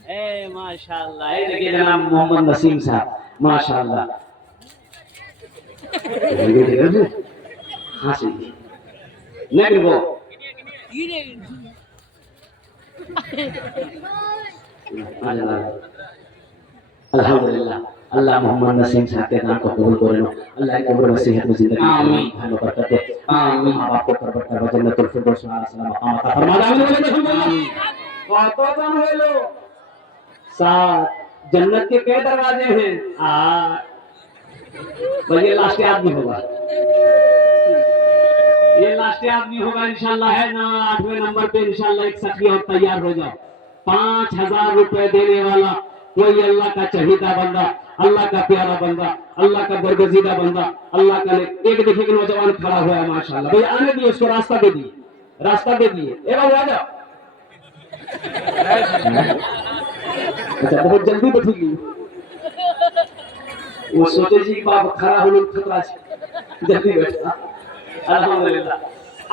ए माशाल्लाह, ये देखिए जनाब मोहम्मद नसीम साहब माशाल्लाह। हाँ सही नहीं वो अल्हम्दुलिल्लाह, अल्लाह मोहम्मद नसीम साहब के नाम को कबूल करे लो। अल्लाह इनकी उम्र में सेहत में जिंदगी आमीन में बरकत दे। आमीन। आपको करबर करबर जन्नतुल फिरदौस में आला सलाम मकाम अता फरमा दे। आमीन। कौतो जन हो लो? 7। जन्नत के कई दरवाजे हैं? 8। ये लास्ट आदमी होगा, ये लास्ट आदमी होगा इंशाल्लाह, है ना? 8वें नंबर पे इंशाल्लाह एक सखी और तैयार हो जाओ। 5,000 रुपए देने वाला कोई अल्लाह का चहीदा बंदा, अल्लाह का प्यारा बंदा, अल्लाह का बरगजीदा बंदा, अल्लाह का एक देखिए नौजवान खड़ा हुआ है माशाल्लाह। भैया आने दिए, उसको रास्ता दे दिए, रास्ता दे दिए। ए बाबू आ जाओ। अच्छा बहुत जल्दी बैठेगी वो, सोचे जी बाप खड़ा हो लोग खतरा से जल्दी बैठा। अल्हम्दुलिल्लाह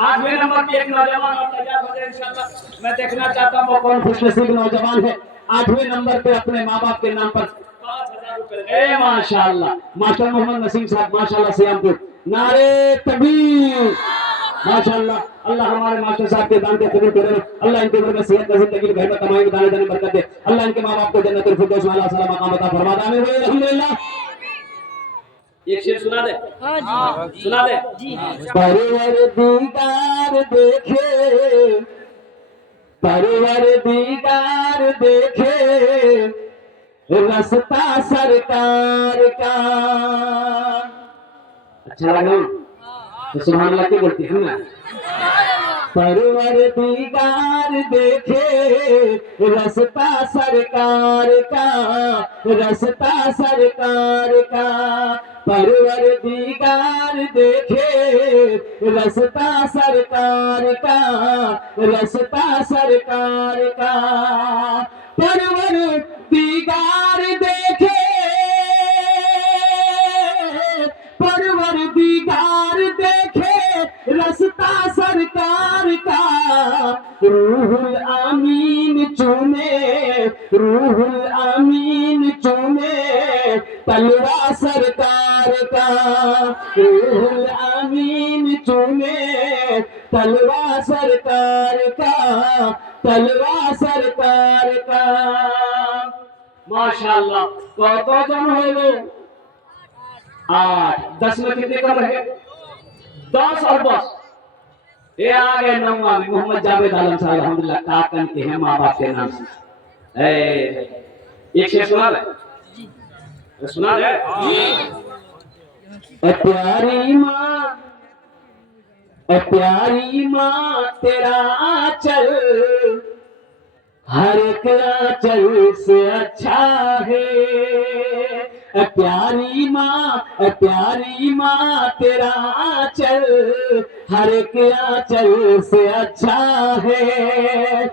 8वें नंबर पे एक नौजवान और तैयार हो जाए इंशाल्लाह। मैं देखना चाहता हूँ कौन खुशनसीब नौजवान है 8वें नंबर पे अपने माँ बाप के नाम पर 5,000 रुपए। ए माशाल्लाह, मास्टर मोहम्मद नसीम साहब माशाल्लाह सियामपुर। नारे तकबीर माशाल्लाह। अल्लाह हमारे मास्टर साहब के दान के कबूल करे। अल्लाह इनके उम्र में सेहत में जिंदगी घर में कमाई में दाने दाने बरकत दे। अल्लाह इनके माँ बाप को जन्नतुल फिरदौस में आला सलाम मकाम अता फरमा दे। आमीन। अल्हम्दुलिल्लाह। एक शेर सुना दे। हाँ जी सुना दे जी। परवर दीदार देखे, परवर दीदार देखे, रास्ता सरकार का। अच्छा लगा? तो सुभान अल्लाह क्या बोलती है ना? परवरदिगार देखे रस्ता सरकार का, रस्ता सरकार का। परवरदिगार देखे रस्ता सरकार का, रस्ता सरकार का। परवरदिगार देखे, परवरदिगार देखे रस्ता सरकार का। रूहुल आमीन चूमे, रूहुल आमीन चूमे तलवा सरकार का। रूहुल आमीन चूमे तलवा सरकार का, तलवा सरकार का। माशाअल्लाह। कतजन हलो? 8। 10 में कितने कम रहे? 10 और 10। ये आ गए नौवा में मोहम्मद जावेद आलम साहब अल्हम्दुलिल्लाह काकन के हैं माँ बाप के नाम से। एक शेर सुना रहे? सुना रहे? प्यारी माँ, प्यारी माँ तेरा आंचल हर एक आंचल से अच्छा है। प्यारी माँ, प्यारी माँ तेरा आंचल हर एक आंचल से अच्छा है।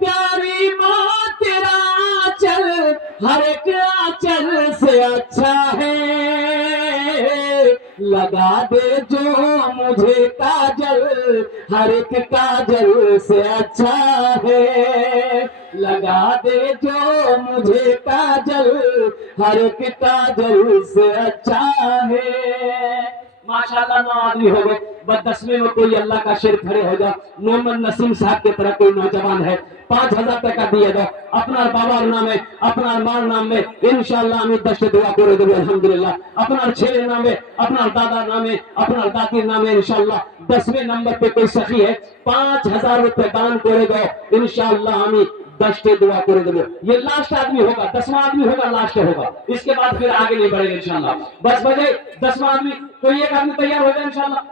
प्यारी माँ तेरा आंचल हर एक आंचल से अच्छा है। लगा दे जो मुझे काजल हर एक काजल से अच्छा है। लगा दे जो मुझे काजल हर एक काजल से अच्छा है। माशाअल्लाह 9 आदमी हो गए। बस 10वें में कोई अल्लाह का शेर खड़े हो जाओ। मोहम्मद नसीम साहब की तरह कोई नौजवान है, 5000 টাকা দিয়ে দাও। আপনার বাবার নামে, আপনার মার নামে ইনশাআল্লাহ আমি 10 দোয়া করে দেব আলহামদুলিল্লাহ। আপনার ছেলের নামে, আপনার দাদার নামে, আপনার দাদির নামে ইনশাআল্লাহ। 10वें नंबर पे कोई सखी है, 5000 रुपए दान করে দাও ইনশাআল্লাহ আমি 10 दुआ कर देंगे। ये लास्ट आदमी होगा, 10वां आदमी होगा, लास्ट होगा। इसके बाद फिर आगे नहीं बढ़ेगा इंशाल्लाह। बस बजे 10वां आदमी, कोई एक आदमी तैयार हो जाए इंशाल्लाह।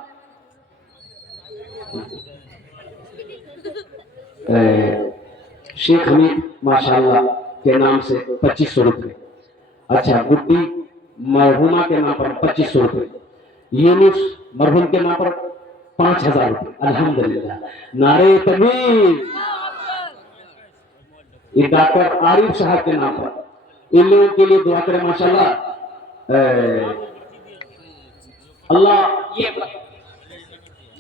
शेख हमीद माशाल्लाह के नाम से 2500 रुपए। अच्छा, गुड्डी मरहुमा के नाम पर 2500 रुपए। यूनुस मरहुम के नाम पर 5000 रुपए। अल्हम्दुलिल्लाह, नारे तकबीर। ये डॉक्टर आरिफ साहब के नाम पर इन लोगों के लिए दुआ करें माशाल्लाह। अल्लाह ये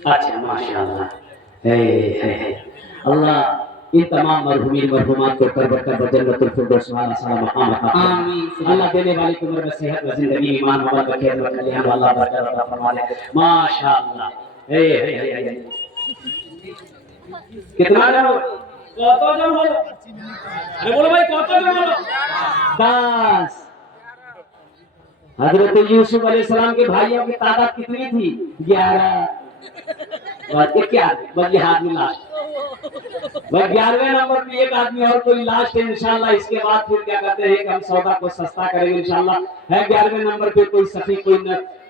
अच्छा माशाल्लाह अल्लाह इन तमाम मरहुमीन मरहुमात को कर जन्नतुल फिरदौस वाला साला मकाम अता आमीन। अल्लाह देने वाले की उम्र में सेहत व जिंदगी ईमान मोहब्बत व खैर व कल्याण अल्लाह बरकत अता फरमा दे माशाल्लाह। कितना जन কতজন হলো? আরে বলো ভাই কতজন হলো? 10। हजरत यूसुफ अलैहिस्सलाम के भाइयों की तादाद कितनी थी? 11। और क्या बस ये आदमी लास्ट। वह 11वें नंबर पे एक आदमी और कोई लास्ट है इंशाल्लाह। इसके बाद फिर क्या कहते हैं कि हम सौदा को सस्ता करेंगे इंशाल्लाह। है 11वें नंबर पे कोई सफी,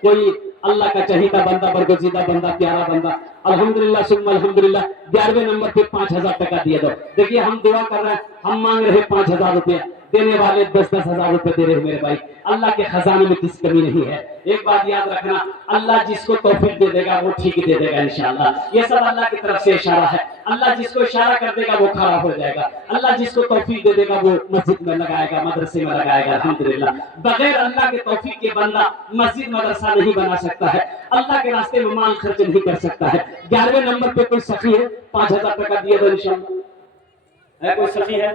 कोई अल्लाह का चहीता बंदा, बरगुज़ीदा बंदा, प्यारा बंदा। अल्हम्दुलिल्लाह सुम्मा अल्हम्दुलिल्लाह। 11वें नंबर पे 5000 टका दिए दो। देखिए हम दुआ कर रहे हैं, हम मांग रहे 5000 रुपया, देने वाले 10-10 हजार रुपए दे रहे हो मेरे भाई। अल्लाह के खजाने में किसी कमी नहीं है। एक बात याद रखना, अल्लाह जिसको तौफीक दे देगा वो ठीक दे देगा इंशाअल्लाह। ये सब अल्लाह की तरफ से इशारा है। अल्लाह जिसको इशारा कर देगा वो खड़ा हो जाएगा। अल्लाह जिसको तौफीक दे देगा वो मस्जिद में लगाएगा, मदरसे में लगाएगा अल्हम्दुलिल्लाह। बगैर अल्लाह के तौफीक के बंदा मस्जिद मदरसा नहीं बना सकता है, अल्लाह के रास्ते में माल खर्च नहीं कर सकता है। 11वें नंबर पे कोई सखी है, 5000 टका दिए दो इंशाअल्लाह। है कोई सखी है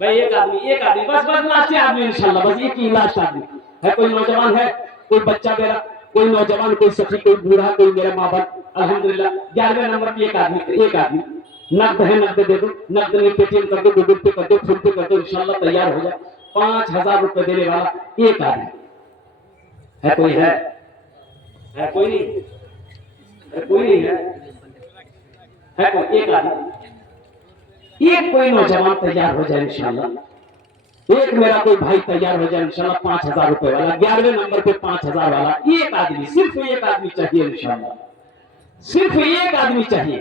भाई? एक आदमी बस लास्ट आदमी इंशाल्लाह। बस एक ही लास्ट आदमी है। कोई नौजवान है, कोई बच्चा मेरा, कोई नौजवान, कोई सखी, कोई बूढ़ा, कोई मेरा माँ बाप अल्हम्दुलिल्लाह। 11वें नंबर पे एक आदमी नकद है, नकद दे दो, नकद में पेटीएम कर दो, गूगल पे कर दो, फोन पे कर दो इंशाल्लाह तैयार हो जाए। 5000 रुपए देने वाला एक आदमी है। कोई है? कोई नहीं है? कोई नहीं है कोई एक आदमी, एक कोई नौजवान तैयार हो जाए इंशाल्लाह। एक मेरा कोई भाई तैयार हो जाए इंशाल्लाह। 5000 रुपए वाला 11वें नंबर पे 5000 वाला एक आदमी, सिर्फ एक आदमी चाहिए इंशाल्लाह। सिर्फ एक आदमी चाहिए,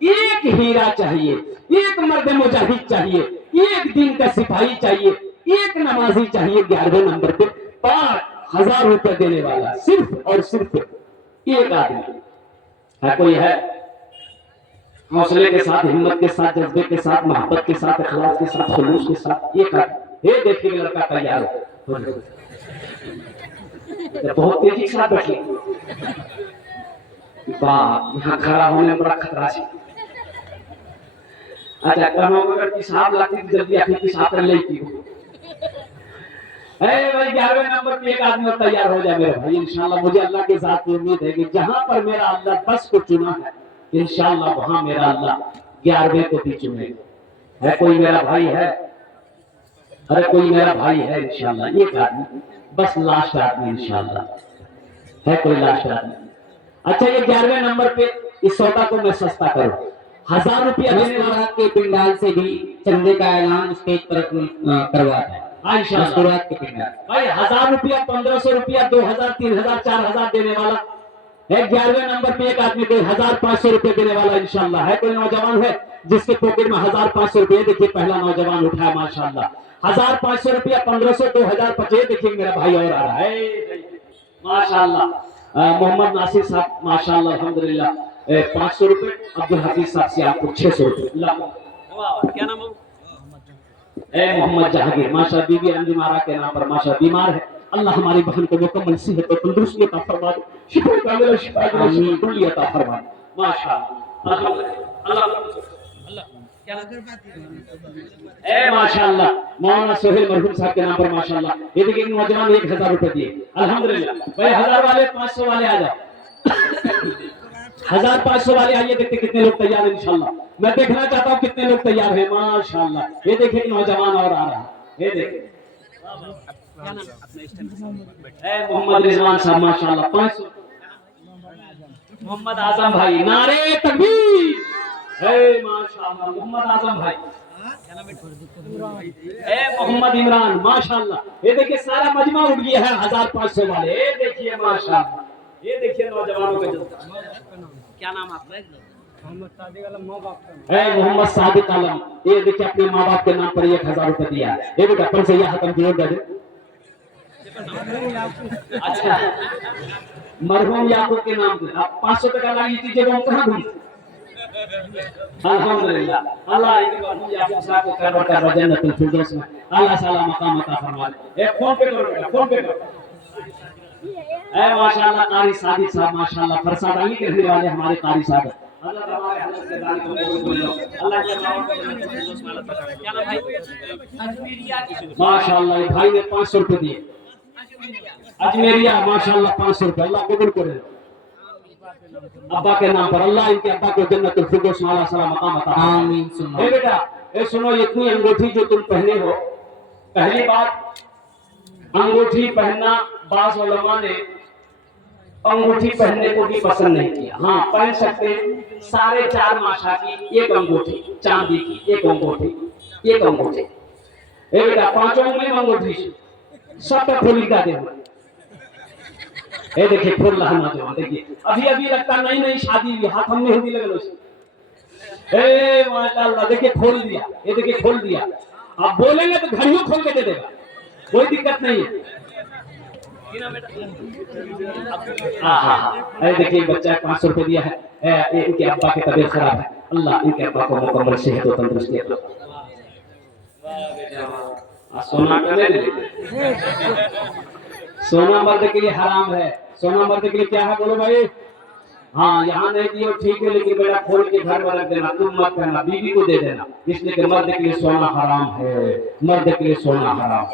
एक हीरा चाहिए, एक मर्द मुजाहिद चाहिए, एक दिन का सिपाही चाहिए, एक नमाजी चाहिए 11वें नंबर पे 5,000 रुपए देने वाला, सिर्फ और सिर्फ एक आदमी है। कोई है? हौसले के साथ, हिम्मत के साथ, जज्बे के साथ, मोहब्बत के साथ, इखलास के साथ, खुलूस के साथ एक आदमी। ये देखिए लड़का तैयार हो, बहुत तेजी के साथ बैठिए। वाह, यहाँ खड़ा होने में बड़ा खतरा है। अच्छा, कहना अगर पेशाब लाती तो जल्दी आके पेशाब कर लेती हो। भाई 11वें नंबर पे एक आदमी और तैयार हो जाए मेरे भाई, इंशाल्लाह। मुझे अल्लाह की जात की उम्मीद है कि जहां पर मेरा अल्लाह 10 को चुना है, इंशाल्लाह वहां मेरा अल्लाह 11वें को भी चुनेगा। है कोई मेरा भाई है? अरे कोई मेरा भाई है? इंशाल्लाह एक आदमी, बस लास्ट आदमी इंशाल्लाह। है कोई लास्ट आदमी? अच्छा, ये 11वें नंबर पे इस सौदा को मैं सस्ता करूं, 1000 रुपया देने वाला के पिंडाल से भी चंदे का ऐलान स्टेज पर करवाता है। इंशाल्लाह के पिंडाल भाई 1000 रुपया, 1500 रुपया, 2000, 3000, 4000 देने वाला है। 11वें नंबर पे एक आदमी को 1500 रुपए देने वाला इंशाल्लाह। है कोई नौजवान है जिसके पॉकेट में 1500 रुपए? देखिए पहला नौजवान उठाया माशाल्लाह। 1500 रुपया, 1500, 2000, 25। देखिए मेरा भाई और आ रहा है माशाल्लाह। मोहम्मद नासिर साहब माशाल्लाह, अल्हम्दुलिल्लाह 500 रुपए। अब्दुल हफीज साहब से आपको 600 रुपए। क्या नाम है? मोहम्मद जहांगीर माशाल्लाह, बीबी अंजुमारा के नाम पर माशाल्लाह बीमार है। अल्लाह हमारी बहन को मुकम्मल सेहत और तंदुरुस्ती अता फरमाए, शिफा कामिल शिफा कुल्ली अता फरमाए माशाल्लाह। अल्लाह क्या माशाल्लाह। मौलाना सोहेल मरहूम साहब के नाम पर माशाल्लाह। ये देखिए नौजवान 1000 रुपए दिए, अल्हम्दुलिल्लाह। भाई 1000 वाले, 500 वाले आ जाओ। 1500 वाले आइए, देखते कितने लोग तैयार हैं इंशाल्लाह। मैं देखना चाहता हूँ कितने लोग तैयार हैं माशाल्लाह। ये देखिए नौजवान और आ रहा है, ये देखिए मोहम्मद रिजवान साहब माशाल्लाह 500। मोहम्मद आजम भाई, नारे तकबीर। माशाल्लाह मोहम्मद आजम भाई। मोहम्मद इमरान माशाल्लाह। ये देखिए सारा मजमा उठ गया है 1500 वाले। ये देखिए माशाल्लाह, ये देखिए नौजवानों का जज्बा। क्या नाम आपका? मोहम्मद सादिक आलम। ये देखिए अपने माँ बाप के नाम पर 1000 रुपए दिया है। ये बेटा कल से यह हाथ जोड़ दे। अच्छा, मरहूम याकूब के नाम पे आप 500 टका लगी थी, जब हम कहाँ घूमे? अल्हम्दुलिल्लाह। अल्लाह इनके मरहूम याकूब साहब को कन्वर्ट कर जन्नतुल फिरदौस में अल्लाह ताला मकाम अता फरमाए। एक फोन पे करो बेटा, फोन पे करो। माशाल्लाह कारी सादिक साहब माशाल्लाह फरसादानी के रहने वाले हमारे कारी साहब। अल्लाह हमारे हजरत से दानी को कबूल करो। अल्लाह के नाम पे जन्नतुल फिरदौस में अल्लाह ताला। क्या नाम भाई? अजमेरिया की माशाल्लाह। भाई ने 500 रुपए दिए। अजमेरिया माशाल्लाह 500 रुपए। अल्लाह कबूल करे अब्बा के नाम पर। अल्लाह इनके अब्बा को जन्नतुल फिरदौस में अल्लाह ताला मकाम अता फरमाए। आमीन सुनो। ए बेटा, ए सुनो, इतनी अंगूठी जो तुम पहने हो, पहली बात अंगूठी पहनना बाज़ उलमा ने अंगूठी पहनने को भी पसंद नहीं किया। हाँ पहन सकते हैं 4.5 माशा की एक अंगूठी, चांदी की एक अंगूठी, एक अंगूठी। ए बेटा 5 उंगली में अंगूठी सब तक खोली का दे। ये देखिए खोल रहा नौजवान, देखिए अभी अभी लगता नहीं नहीं शादी हुई, हाथ हमने हिंदी लगल उसे। ए माशाल्लाह देखिए खोल दिया, ये देखिए खोल दिया। आप बोलेंगे तो घड़ियों खोल के दे देगा, कोई दिक्कत नहीं है। हाँ देखिए बच्चा 500 रुपए दिया है। इनके अब्बा की तबीयत खराब है, अल्लाह इनके अब्बा को मुकम्मल सेहत और तंदुरुस्ती दे। सोना सोना मर्द के लिए हराम है, सोना मर्द के लिए क्या है बोलो भाई? हाँ यहाँ नहीं दियो ठीक है, लेकिन बेटा खोल के घर में रख देना, तुम मत करना, बीवी को दे देना। इसलिए कि मर्द के लिए सोना हराम है, मर्द के लिए सोना हराम।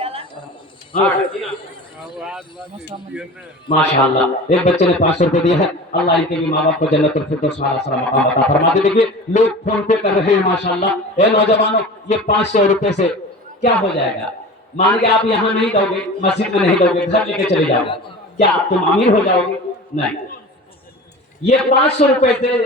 माशाल्लाह एक बच्चे ने 500 रुपए दिया है। अल्लाह इनके भी माँ बाप को जन्नतुल फिरदौस मकाम अता फरमाए। देखिए लोग फोन पे कर रहे हैं माशाल्लाह। ए नौजवानों, ये 500 रुपए से क्या हो जाएगा? मान के आप यहाँ नहीं दोगे, मस्जिद में नहीं दोगे, घर लेके चले जाओगे, क्या तुम अमीर हो जाओगे? नहीं। ये 500 रुपए से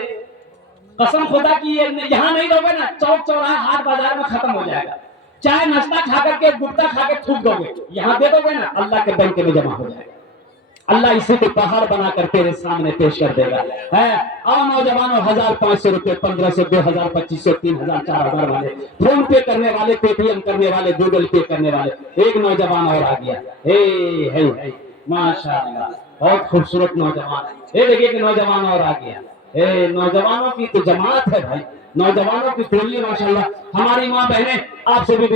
कसम खुदा की ये यहाँ नहीं दोगे ना, चौक चौराहा हाट बाजार में खत्म हो जाएगा। चाय नाश्ता खा करके, गुटखा खा के थूक दोगे, यहाँ दे दोगे ना, अल्लाह के बैंक में जमा हो जाएगा। अल्लाह इसी को पहाड़ बनाकर तेरे सामने पेश कर देगा। है और नौजवानों 1500 रुपए, 1500, 2000, 2500, 3000, 4000 वाले, फोन पे करने वाले, पेटीएम करने वाले, गूगल पे करने वाले, एक नौजवान और आ गया। हे माशाअल्लाह, बहुत खूबसूरत नौजवान। ये देखिए कि नौजवान और आ गया। नौजवानों की तो जमात है भाई, नौजवानों की टोली माशाअल्लाह। हमारी माँ बहनें आपसे भी